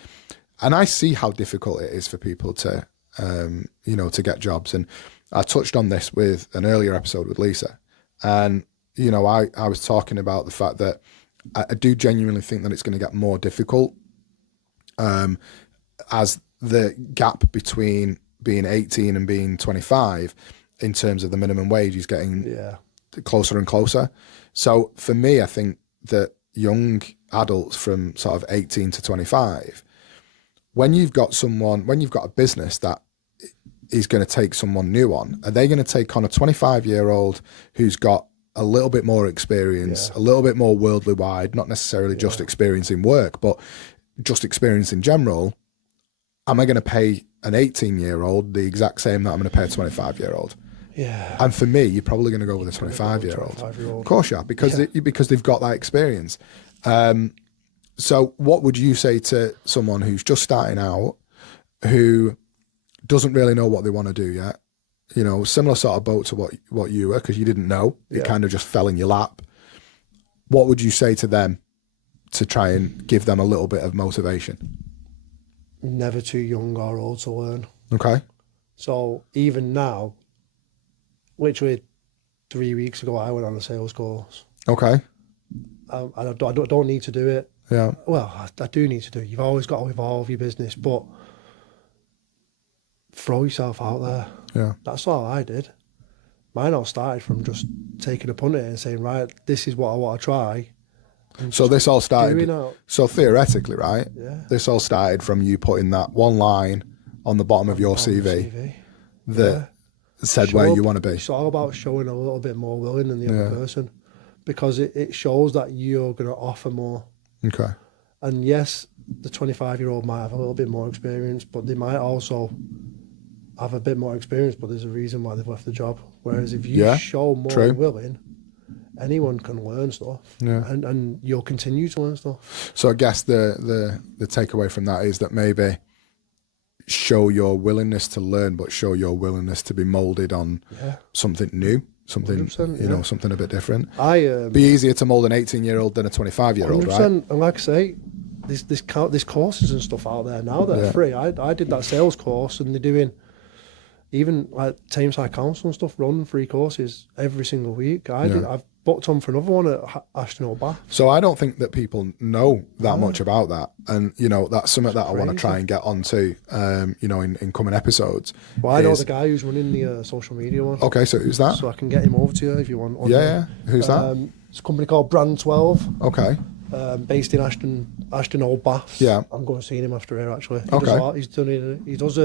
And I see how difficult it is for people to, to get jobs. And I touched on this with an earlier episode with Lisa, and you know, I was talking about the fact that I do genuinely think that it's going to get more difficult as the gap between being 18 and being 25 in terms of the minimum wage is getting closer and closer. So for me, I think that young adults from sort of 18 to 25, when you've got a business that is going to take someone new on, are they going to take on a 25-year-old who's got a little bit more experience, a little bit more worldly wide, not necessarily just experience in work, but just experience in general? Am I going to pay an 18-year-old the exact same that I'm going to pay a 25-year-old? Yeah. And for me, you're probably going to go with a 25-year-old. Of course you are, because they've got that experience. So what would you say to someone who's just starting out, who doesn't really know what they want to do yet? You know, similar sort of boat to what you were, because you didn't know. It kind of just fell in your lap. What would you say to them to try and give them a little bit of motivation? Never too young or old to learn. Okay. So even now, literally 3 weeks ago, I went on a sales course. Okay. I don't need to do it. Yeah. Well, I do need to do it. You've always got to evolve your business, but throw yourself out there. Yeah. That's all I did. Mine all started from just taking a punt at it and saying, right, this is what I want to try. So this all started, so theoretically, right? Yeah. This all started from you putting that one line on the bottom of your CV that said where you want to be. It's all about showing a little bit more willing than the other person, because it shows that you're going to offer more. Okay. And yes, the 25-year-old might have a little bit more experience, but they might also have a bit more experience, but there's a reason why they've left the job. Whereas if you show more willing, anyone can learn stuff, and you'll continue to learn stuff. So I guess the takeaway from that is that maybe show your willingness to learn, but show your willingness to be molded on something new, something something a bit different. Be easier to mold an 18-year-old than a 25-year-old, right? And like I say, there's courses and stuff out there now that are free. I did that sales course, and they're doing, even like Tameside Council and stuff, run free courses every single week. I've booked on for another one at Ashton. So I don't think that people know that much about that, and you know, that's something that I want to try and get onto, you know, in coming episodes. Well, I know the guy who's running the social media one. Okay, so who's that? So I can get him over to you if you want. Who's that? It's a company called Brand 12. Okay. Based in Ashton Old Baths. Yeah. I'm going to see him after here actually. He does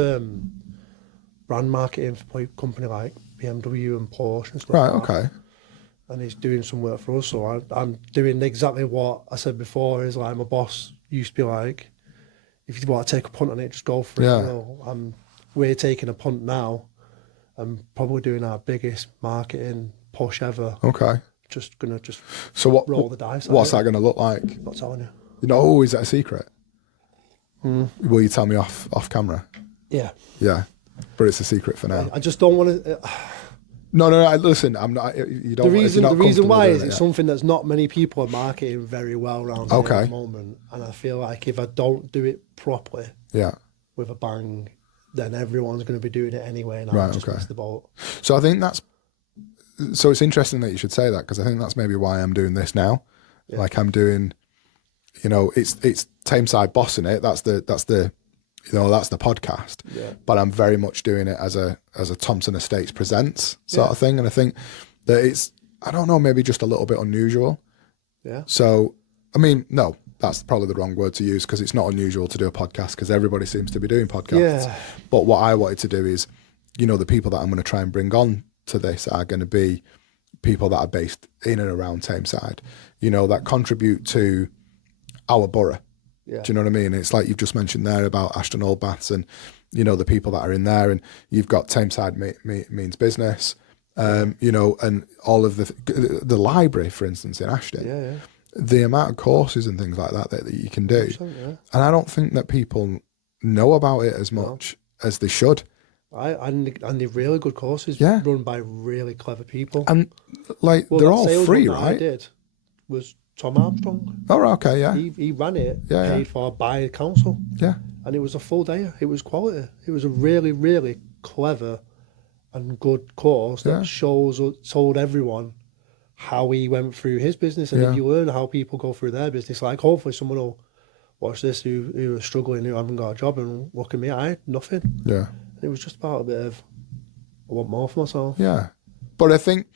brand marketing for a company like BMW and Porsche and stuff. Right. Like Okay. that. And he's doing some work for us, so I'm doing exactly what I said before. Is like my boss used to be like, if you want to take a punt on it, just go for it. You know, we're taking a punt now, and probably doing our biggest marketing push ever. Okay. Just gonna roll the dice. What's that gonna look like? Not telling you. You know, is that a secret? Will you tell me off camera? Yeah. Yeah, but it's a secret for now. I just don't want to. No. Listen, I'm not. You don't. The reason why is it's something that's not many people are marketing very well around here at the moment, and I feel like if I don't do it properly, with a bang, then everyone's going to be doing it anyway, and I'll just miss the boat. So I think that's. So it's interesting that you should say that, because I think that's maybe why I'm doing this now. Yeah. Like I'm doing, you know, it's Tameside Bossing It. That's the. You know, that's the podcast, but I'm very much doing it as a Thompson Estates Presents sort of thing. And I think that it's, I don't know, maybe just a little bit unusual. Yeah. So, I mean, no, that's probably the wrong word to use, because it's not unusual to do a podcast, because everybody seems to be doing podcasts. Yeah. But what I wanted to do is, you know, the people that I'm going to try and bring on to this are going to be people that are based in and around Tameside, you know, that contribute to our borough. Yeah. Do you know what I mean? It's like you've just mentioned there about Ashton Old Baths, and you know, the people that are in there, and you've got Tameside Means Business, you know, and all of the library, for instance, in Ashton. The amount of courses and things like that you can do, and I don't think that people know about it as much as they should. And they're really good courses, run by really clever people, and like they're all free, right? I did was Tom Armstrong. Oh, okay, yeah. He ran it, paid for by the council. Yeah. And it was a full day. It was quality. It was a really, really clever and good course that told everyone how he went through his business. And if you learn how people go through their business, like hopefully someone will watch this who are struggling, who haven't got a job, and look at me, I had nothing. Yeah. And it was just about a bit of, I want more for myself. Yeah. But I think,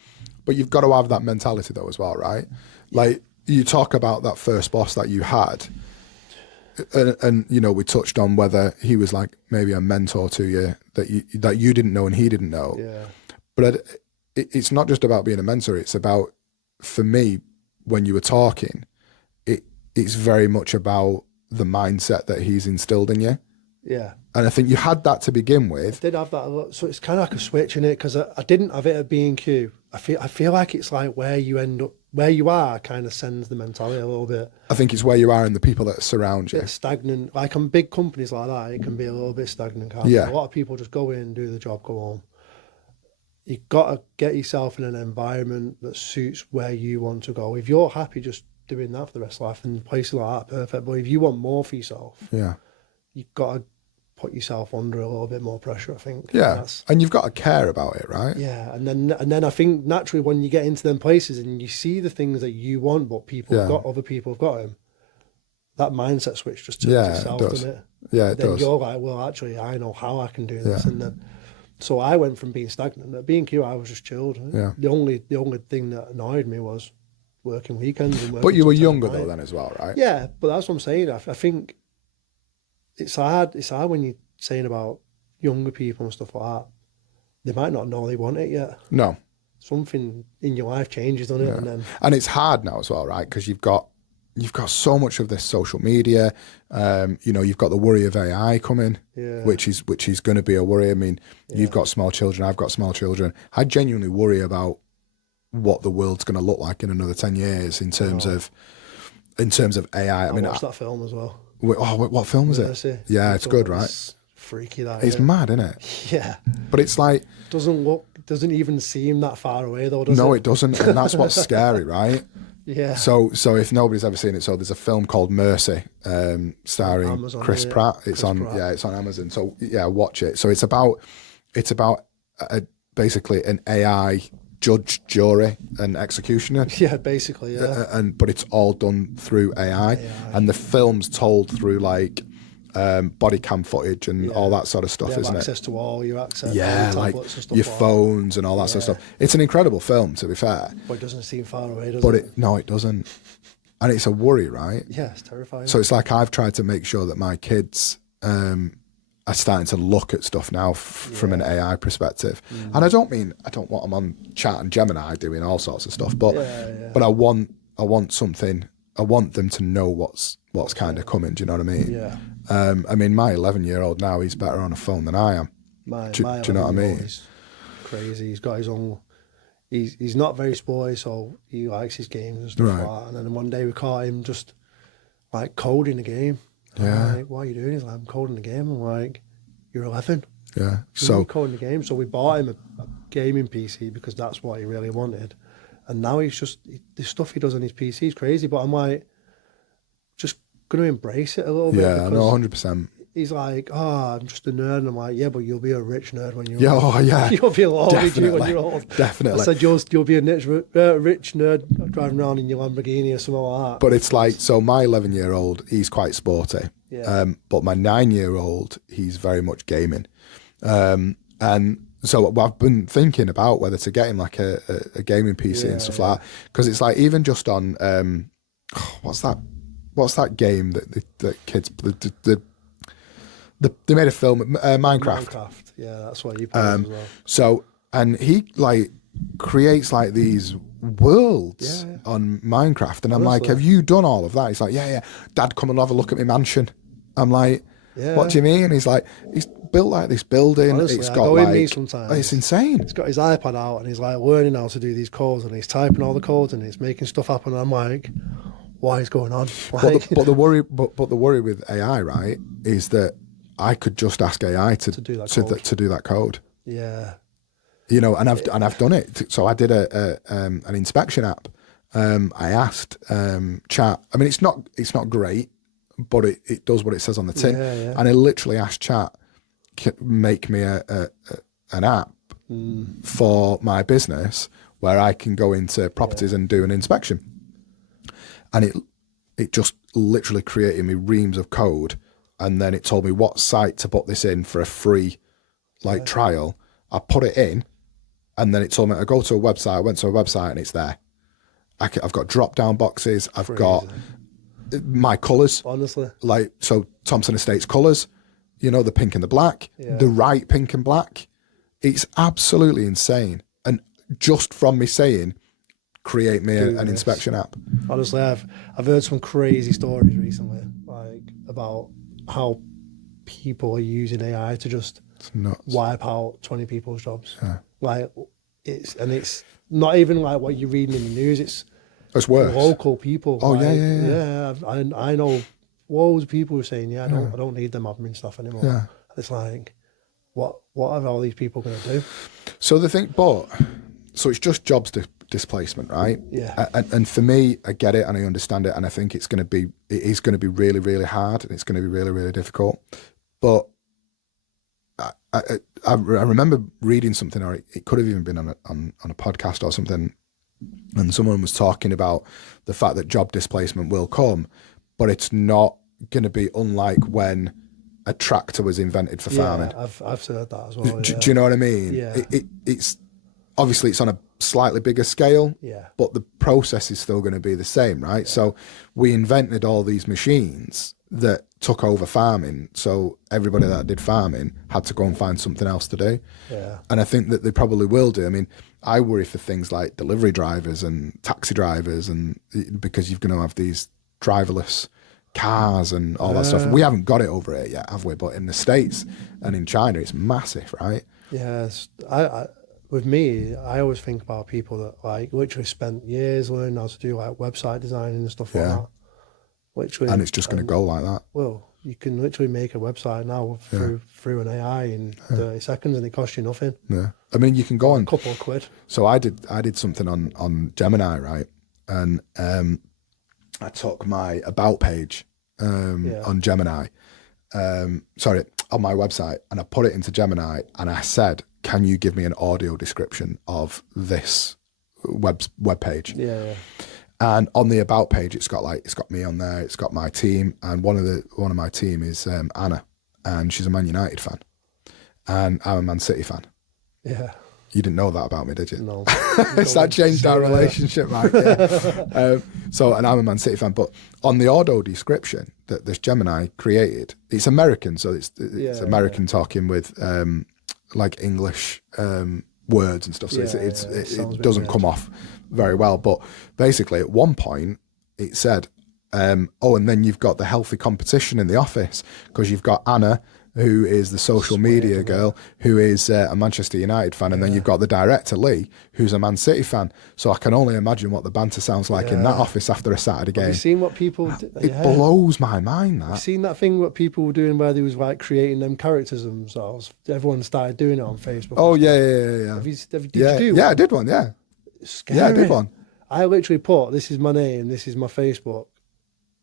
but you've got to have that mentality though as well, right? Like you talk about that first boss that you had, and you know, we touched on whether he was like maybe a mentor to you that you didn't know and he didn't know. Yeah. But it's not just about being a mentor. It's about, for me, when you were talking, it's very much about the mindset that he's instilled in you. Yeah. And I think you had that to begin with. I did have that a lot. So it's kind of like a switch in it, because I didn't have it at B&Q. I feel like it's like where you end up, where you are kind of sends the mentality a little bit. I think it's where you are and the people that surround you. It's stagnant. Like on big companies like that, it can be a little bit stagnant. Can't Yeah. it? A lot of people just go in, do the job, go home. You've got to get yourself in an environment that suits where you want to go. If you're happy just doing that for the rest of life, and places like that, perfect. But if you want more for yourself, you've got to put yourself under a little bit more pressure, I think. Yeah, and you've got to care about it, right? Yeah, and then I think naturally when you get into them places and you see the things that you want, but people have got, other people have got them, that mindset switch just turns itself, doesn't it? Yeah, it then does. You're like, well, actually, I know how I can do this, and then so I went from being stagnant. At B&Q, I was just chilled. Yeah. The only thing that annoyed me was working weekends and working. But you were younger though then as well, right? Yeah, but that's what I'm saying. I think it's hard. It's hard when you're saying about younger people and stuff like that. They might not know they want it yet. No. Something in your life changes, doesn't it? And it's hard now as well, right? Because you've got so much of this social media. You know, you've got the worry of AI coming, which is going to be a worry. I mean, you've got small children. I've got small children. I genuinely worry about what the world's going to look like in another 10 years in terms of AI. I mean, watched that film as well. What film is it? Yeah, it's good, right? It's freaky. That it's mad, isn't it? Yeah, but it's like doesn't even seem that far away though, does it? No, it doesn't, and that's what's scary, right? Yeah. So if nobody's ever seen it, so there's a film called Mercy, starring Amazon, Chris Pratt. It's on Amazon. So yeah, watch it. So it's about basically an AI judge, jury, and executioner. Yeah, basically, yeah. But it's all done through AI, and the film's told through like body cam footage and all that sort of stuff, isn't access it? to all your access, like and stuff your like phones and all that sort of stuff. It's an incredible film, to be fair. But it doesn't seem far away, does it? No, it doesn't. And it's a worry, right? Yeah, it's terrifying. So it's like I've tried to make sure that my kids are starting to look at stuff now from an AI perspective. And I don't want them on Chat and Gemini doing all sorts of stuff, but I want something. I want them to know what's kind of coming. Do you know what I mean? Yeah. I mean, my 11-year-old now, he's better on a phone than I am. Do you know what I mean? He's crazy. He's got his own. He's not very sporty, so he likes his games and stuff like that. And then one day we caught him just like coding a game. Yeah. I'm like, what are you doing? He's like, I'm coding the game. I'm like, you're 11. Yeah. So coding the game. So we bought him a gaming PC because that's what he really wanted. And now he's just, the stuff he does on his PC is crazy. But I'm like, just going to embrace it a little bit. Yeah, no, 100%. He's like, I'm just a nerd. And I'm like, yeah, but you'll be a rich nerd when you're old. Oh, yeah. You'll be a lot older when you're old. Definitely. I said, you'll be a rich nerd driving around in your Lamborghini or something like that. But it's like, so my 11-year-old, he's quite sporty. Yeah. But my 9-year-old, he's very much gaming. And so I've been thinking about whether to get him like a gaming PC and stuff like that. Because it's like, even just on, what's that game that kids, they made a film, Minecraft. Yeah, that's what you play as well. So, and he like creates like these worlds on Minecraft, and I'm like, have you done all of that? He's like, yeah. Dad, come and have a look at my mansion. I'm like, what do you mean? He's like, he's built like this building. Honestly, it's I got go like, in these sometimes. It's insane. He's got his iPad out and he's like learning how to do these codes and he's typing all the codes and he's making stuff happen. And I'm like, what is going on? But the worry with AI, right, is that I could just ask AI to do that code. Yeah. You know, and I've done it. So I did an inspection app. I asked Chat. I mean, it's not great, but it does what it says on the tin. Yeah. And I literally asked Chat, make me an app for my business where I can go into properties and do an inspection. And it just literally created me reams of code. And then it told me what site to put this in for a free trial. I put it in, and then it told me to go to a website. I went to a website and it's there. I've got drop down boxes. I've got my colours. Honestly. So Thompson Estates colours, the pink and the black, the right pink and black. It's absolutely insane. And just from me saying, create me an inspection app. Honestly, I've heard some crazy stories recently, about how people are using AI to just wipe out 20 people's jobs. Yeah. It's not even like what you're reading in the news. It's worse. Local people. Oh yeah. I know loads of people who are saying, I don't need them admin stuff anymore. Yeah. It's like, what are all these people going to do? So so it's just jobs displacement, right? Yeah. And for me, I get it and I understand it, and I think it is going to be really, really hard, and it's going to be really, really difficult. But I remember reading something, or it could have even been on a podcast or something, and someone was talking about the fact that job displacement will come, but it's not going to be unlike when a tractor was invented for farming. I've heard that as well. Do you know what I mean? Yeah. It's obviously it's on a slightly bigger scale, yeah, but the process is still going to be the same, right? Yeah. So we invented all these machines that took over farming. So everybody that did farming had to go and find something else to do. Yeah. And I think that they probably will do. I mean, I worry for things like delivery drivers and taxi drivers, and because you're going to have these driverless cars and all that stuff. We haven't got it over here yet, have we? But in the States and in China, it's massive, right? Yes. With me, I always think about people that literally spent years learning how to do website design and stuff like that. Literally, and it's just going to go like that. Well, you can literally make a website now through an AI in 30 seconds, and it costs you nothing. Yeah, I mean, you can go on a couple of quid. So I did something on Gemini, right? And I took my about page on Gemini, on my website, and I put it into Gemini, and I said, "Can you give me an audio description of this web page?" Yeah. And on the about page, it's got me on there. It's got my team, and one of my team is Anna, and she's a Man United fan, and I'm a Man City fan. Yeah. You didn't know that about me, did you? No. It's that changed our relationship, right? Yeah. And I'm a Man City fan, but on the audio description that this Gemini created, it's American, so it's American talking with English words and stuff. So it doesn't come off very well. But basically, at one point, it said, and then you've got the healthy competition in the office, because you've got Anna, who is the social media girl, who is a Manchester United fan, and then you've got the director, Lee, who's a Man City fan. So I can only imagine what the banter sounds like in that office after a Saturday game. Have you seen what people do? It blows my mind, that. Have you seen that thing what people were doing where they was creating them characters themselves? Everyone started doing it on Facebook. Oh, yeah. Did you do one? Yeah, I did one, yeah. Scary. Yeah, I did one. I literally put, this is my name, this is my Facebook,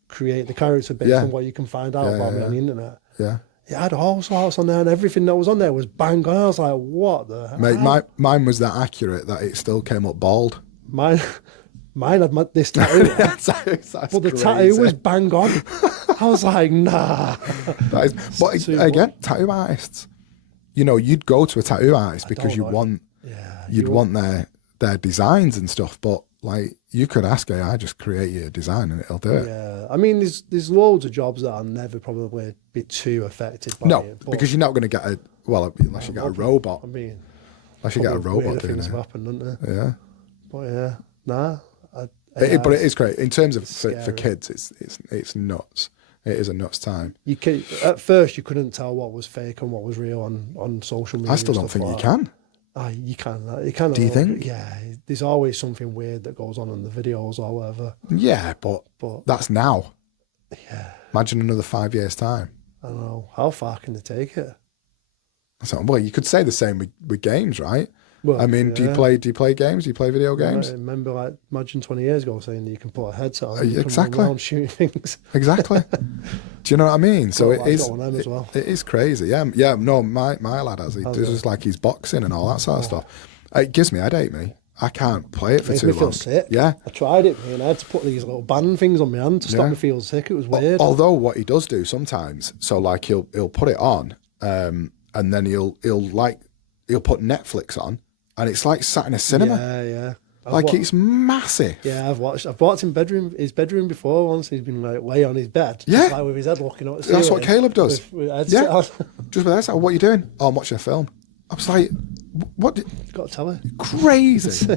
create the character based on what you can find out about me on the internet. Yeah. It had all sorts on there, and everything that was on there was bang on. I was like, what the hell? Mate, mine was that accurate that it still came up bald. Mine had this tattoo. That's but the tattoo was bang on. I was like, nah. But again, tattoo artists, you'd go to a tattoo artist because you'd want their designs and stuff, but you could ask AI, just create you a design and it'll do it. Yeah, I mean, there's loads of jobs that I'll never probably be too affected by. No, because you're not going to get unless you get a robot. I mean, unless you get a robot doing things it. have happened, don't they? Yeah. But yeah, nah. But it is great in terms of for kids. It's nuts. It is a nuts time. At first you couldn't tell what was fake and what was real on social media. I still don't think you can. You can. You can. Do you think? Yeah. There's always something weird that goes on the videos or whatever. Yeah, but that's now. Yeah. Imagine another 5 years' time. I don't know. How far can they take it? So, well, you could say the same with games, right? Well, I mean, do you play games? Do you play video games? I remember, like, imagine 20 years ago saying that you can put a headset on. Exactly. Can run around shooting things. Exactly. Do you know what I mean? So it is. Got one of them as well. It is crazy. Yeah. Yeah. No, my lad has. He does like his boxing and all that sort of stuff. It gives me a headache, me. I can't play it for too long. Makes me feel sick. Yeah. I tried it, and I had to put these little band things on my hand to stop me feeling sick. It was weird. Although what he does do sometimes, so like he'll put it on, and then he'll put Netflix on, and it's like sat in a cinema. Yeah. It's massive. Yeah, I've watched his bedroom before once. He's been like lay on his bed, just like with his head looking up. That's what Caleb does. With just with headset. What are you doing? Oh, I'm watching a film. I was like, what? You've got to tell her. Crazy.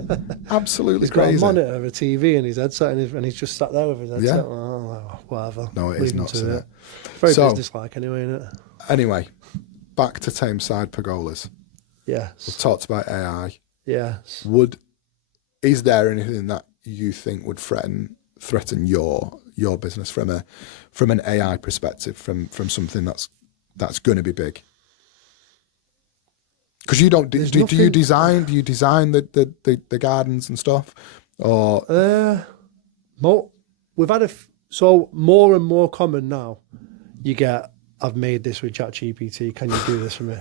Absolutely crazy. He's got a monitor, a TV, and his headset, and he's just sat there with his headset. Yeah. Oh, whatever. No, it is nuts, isn't it? Very business-like anyway, isn't it? Anyway, back to Tameside Pergolas. Yes. We've talked about AI. Yes. Is there anything that you think would threaten your business from an AI perspective, from something that's going to be big? Because you don't do you design the gardens and stuff, or we've had so more and more common now. You get, I've made this with ChatGPT. Can you do this for me?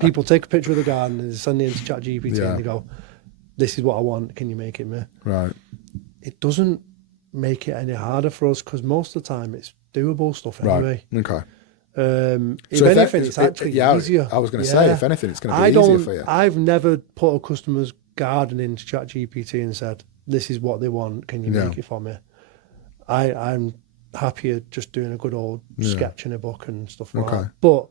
People take a picture of the garden and send it into ChatGPT and they go, "This is what I want. Can you make it me?" Right. It doesn't make it any harder for us because most of the time it's doable stuff anyway. Right. Okay. If anything, it's actually easier. I was going to say, if anything, it's going to be easier for you. I've never put a customer's garden into ChatGPT and said, "This is what they want. Can you make it for me?" I'm happier just doing a good old sketch in a book and stuff like that. But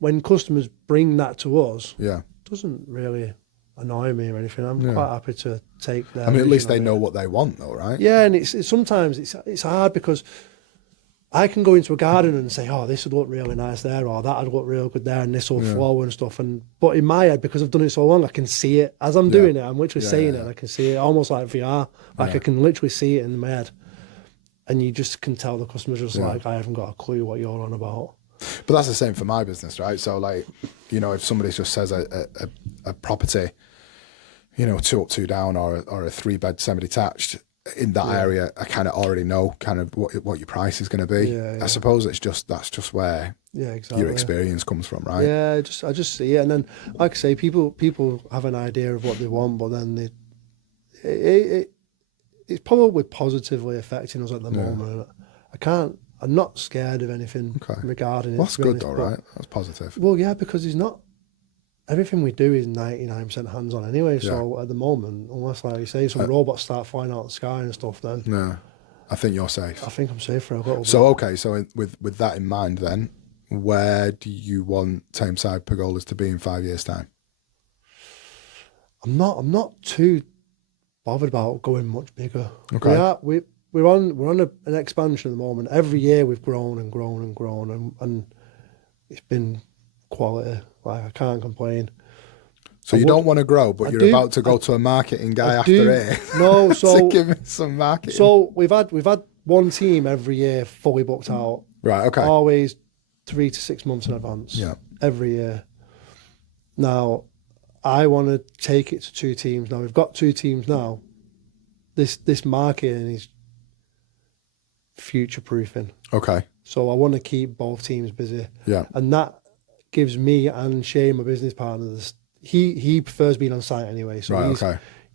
when customers bring that to us, it doesn't really annoy me or anything. I'm quite happy to take their. I mean, at least they know what they want, though, right? Yeah, and it's sometimes it's hard because I can go into a garden and say, "Oh, this would look really nice there," or "That would look real good there," and this will flow and stuff. But in my head, because I've done it so long, I can see it as I'm doing it. I'm literally saying it. And I can see it almost like VR. Like I can literally see it in my head, and you just can tell the customers just like, "I haven't got a clue what you're on about." But that's the same for my business, right? So, like, you know, if somebody just says a property, you know, 2 up, 2 down, or a 3-bed semi-detached. In that area, I kind of already know kind of what your price is going to be. I suppose that's just where your experience comes from, right? Yeah, I just see it, and then like I say, people have an idea of what they want, but then it's probably positively affecting us at the moment. I'm not scared of anything regarding it. Well, that's good though, right? That's positive. Well, yeah, because it's not. Everything we do is 99% hands-on anyway, so at the moment, unless, like you say, some robots start flying out of the sky and stuff, then... No, I think you're safe. I think I'm safe for a little bit. So, with that in mind then, where do you want Tameside Pergolas to be in 5 years' time? I'm not too bothered about going much bigger. Okay. We're on an expansion at the moment. Every year we've grown and grown and grown, and it's been quality. Like, I can't complain. So you don't want to grow, but you're about to go to a marketing guy after it. No, so to give me some marketing. So we've had one team every year fully booked out. Right. Okay. Always 3 to 6 months in advance. Yeah. Every year. Now, I want to take it to 2 teams. Now we've got 2 teams now. This marketing is future proofing. Okay. So I want to keep both teams busy. Yeah. And that gives me and Shane, my business partner, he prefers being on site anyway. So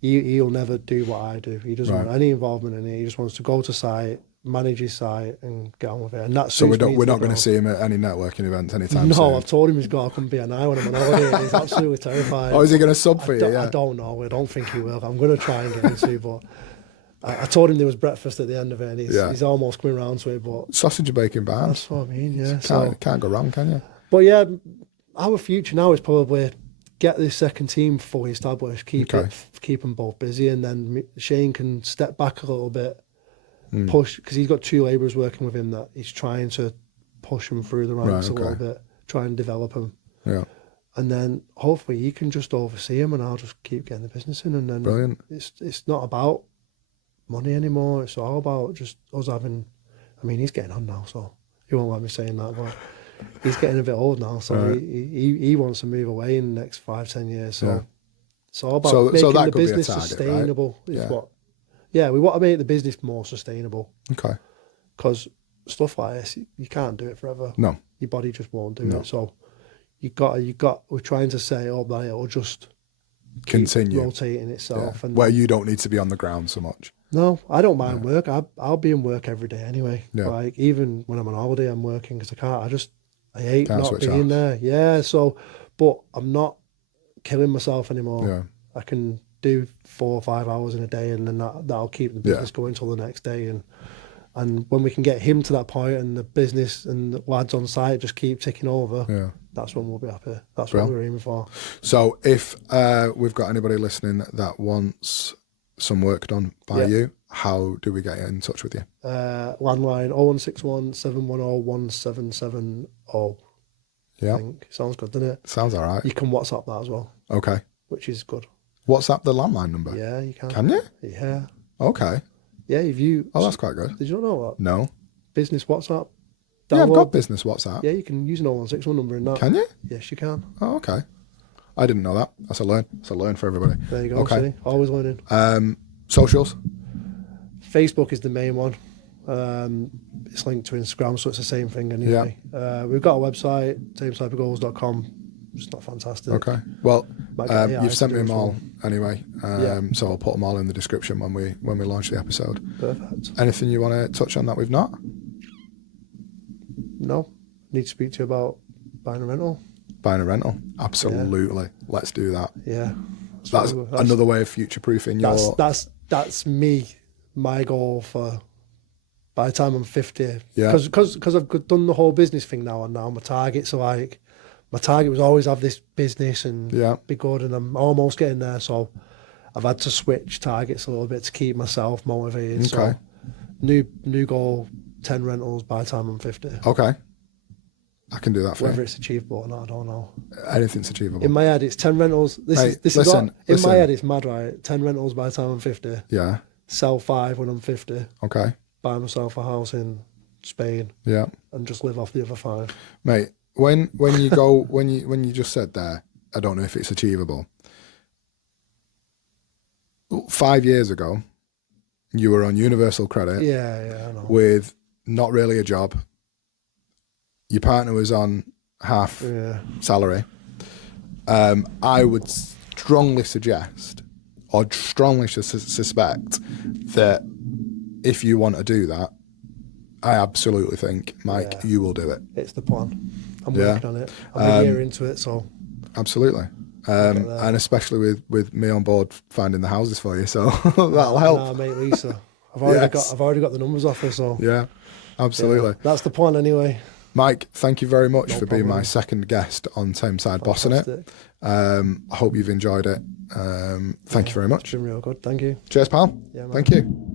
he'll never do what I do. He doesn't want any involvement in it. He just wants to go to site, manage his site, and get on with it. And that's so we're not going to see him at any networking events anytime soon. No, I've told him he's got to come be an eye when I'm on holiday. He's absolutely terrified. Oh, is he going to sub for you? Yeah. I don't know. I don't think he will. I'm going to try and get into, but I told him there was breakfast at the end of it, and he's almost coming around to it. But sausage and bacon bars. That's what I mean. Yeah. Can't go wrong, can you? But yeah, our future now is probably get this second team fully established, keep them both busy, and then Shane can step back a little bit, push, because he's got 2 labourers working with him that he's trying to push them through the ranks a little bit, try and develop them. Yeah. And then hopefully he can just oversee them, and I'll just keep getting the business in. And then brilliant. It's not about money anymore. It's all about just us having. I mean, he's getting on now, so he won't let me saying that, but. He's getting a bit old now, so he wants to move away in the next 5-10 years. So It's all about making that the could be a business target, sustainable. right? Is what. Yeah, we want to make the business more sustainable. Okay. Because stuff like this, you can't do it forever. No. Your body just won't do it. So we're trying to set it up that it'll just continue rotating itself. Yeah. And where you don't need to be on the ground so much. No, I don't mind work. I'll be in work every day anyway. Yeah. Like even when I'm on holiday, I'm working because I hate Can't not being there. Yeah. So, but I'm not killing myself anymore. Yeah. I can do 4 or 5 hours in a day, and then that'll keep the business going till the next day. And when we can get him to that point, and the business and the lads on site just keep ticking over, that's when we'll be happy. That's what we're aiming for. So if we've got anybody listening that wants some work done by you, how do we get in touch with you? Landline 0161 710 1770. Yeah. I think. Sounds good, doesn't it? Sounds all right. You can WhatsApp that as well. Okay. Which is good. WhatsApp the landline number? Yeah, you can. Can you? Yeah. Okay. Yeah, if you... Oh, that's quite good. Did you not know that? No. Business WhatsApp. Yeah, I've got business WhatsApp. Yeah, you can use an 0161 number in that. Can you? Yes, you can. Oh, okay. I didn't know that. That's a learn. That's a learn for everybody. There you go. Okay. See? Always learning. Socials? Facebook is the main one. It's linked to Instagram, so it's the same thing anyway. We've got a website, tamesidepergolas.com. It's not fantastic. Okay. Well, you've sent me them all anyway, so I'll put them all in the description when we launch the episode. Perfect. Anything you want to touch on that we've not? No. Need to speak to you about buying a rental. Buying a rental? Absolutely. Let's do that. Yeah. That's another way of future-proofing your... That's me, my goal for by the time I'm 50. Yeah. Because I've done the whole business thing now, and now my target. So like, my target was always have this business and be good, and I'm almost getting there. So I've had to switch targets a little bit to keep myself motivated. Okay. So new goal, 10 rentals by the time I'm 50. Okay. I can do that for you. Whether it's achievable or not, I don't know. Anything's achievable. In my head, it's 10 rentals. Listen. In my head, it's mad, right? 10 rentals by the time I'm 50. Yeah. Sell 5 when I'm 50. Okay. Buy myself a house in Spain. Yeah. And just live off the other 5. Mate, when you go when you just said there, I don't know if it's achievable. 5 years ago, you were on universal credit. Yeah, I know. With not really a job. Your partner was on half salary. I would strongly suggest, or strongly suspect, that if you want to do that, I absolutely think, Mike, you will do it. It's the plan. I'm working on it. I'm a year into it, so... Absolutely. And especially with me on board finding the houses for you, so that'll help. Nah, mate, Lisa. I've already got the numbers off her, so... Yeah, absolutely. Yeah, that's the plan anyway. Mike, thank you very much for being my second guest on Tameside Bossing It. I hope you've enjoyed it. Thank you very much. It's been real good. Thank you. Cheers, pal. Yeah, man. Thank you.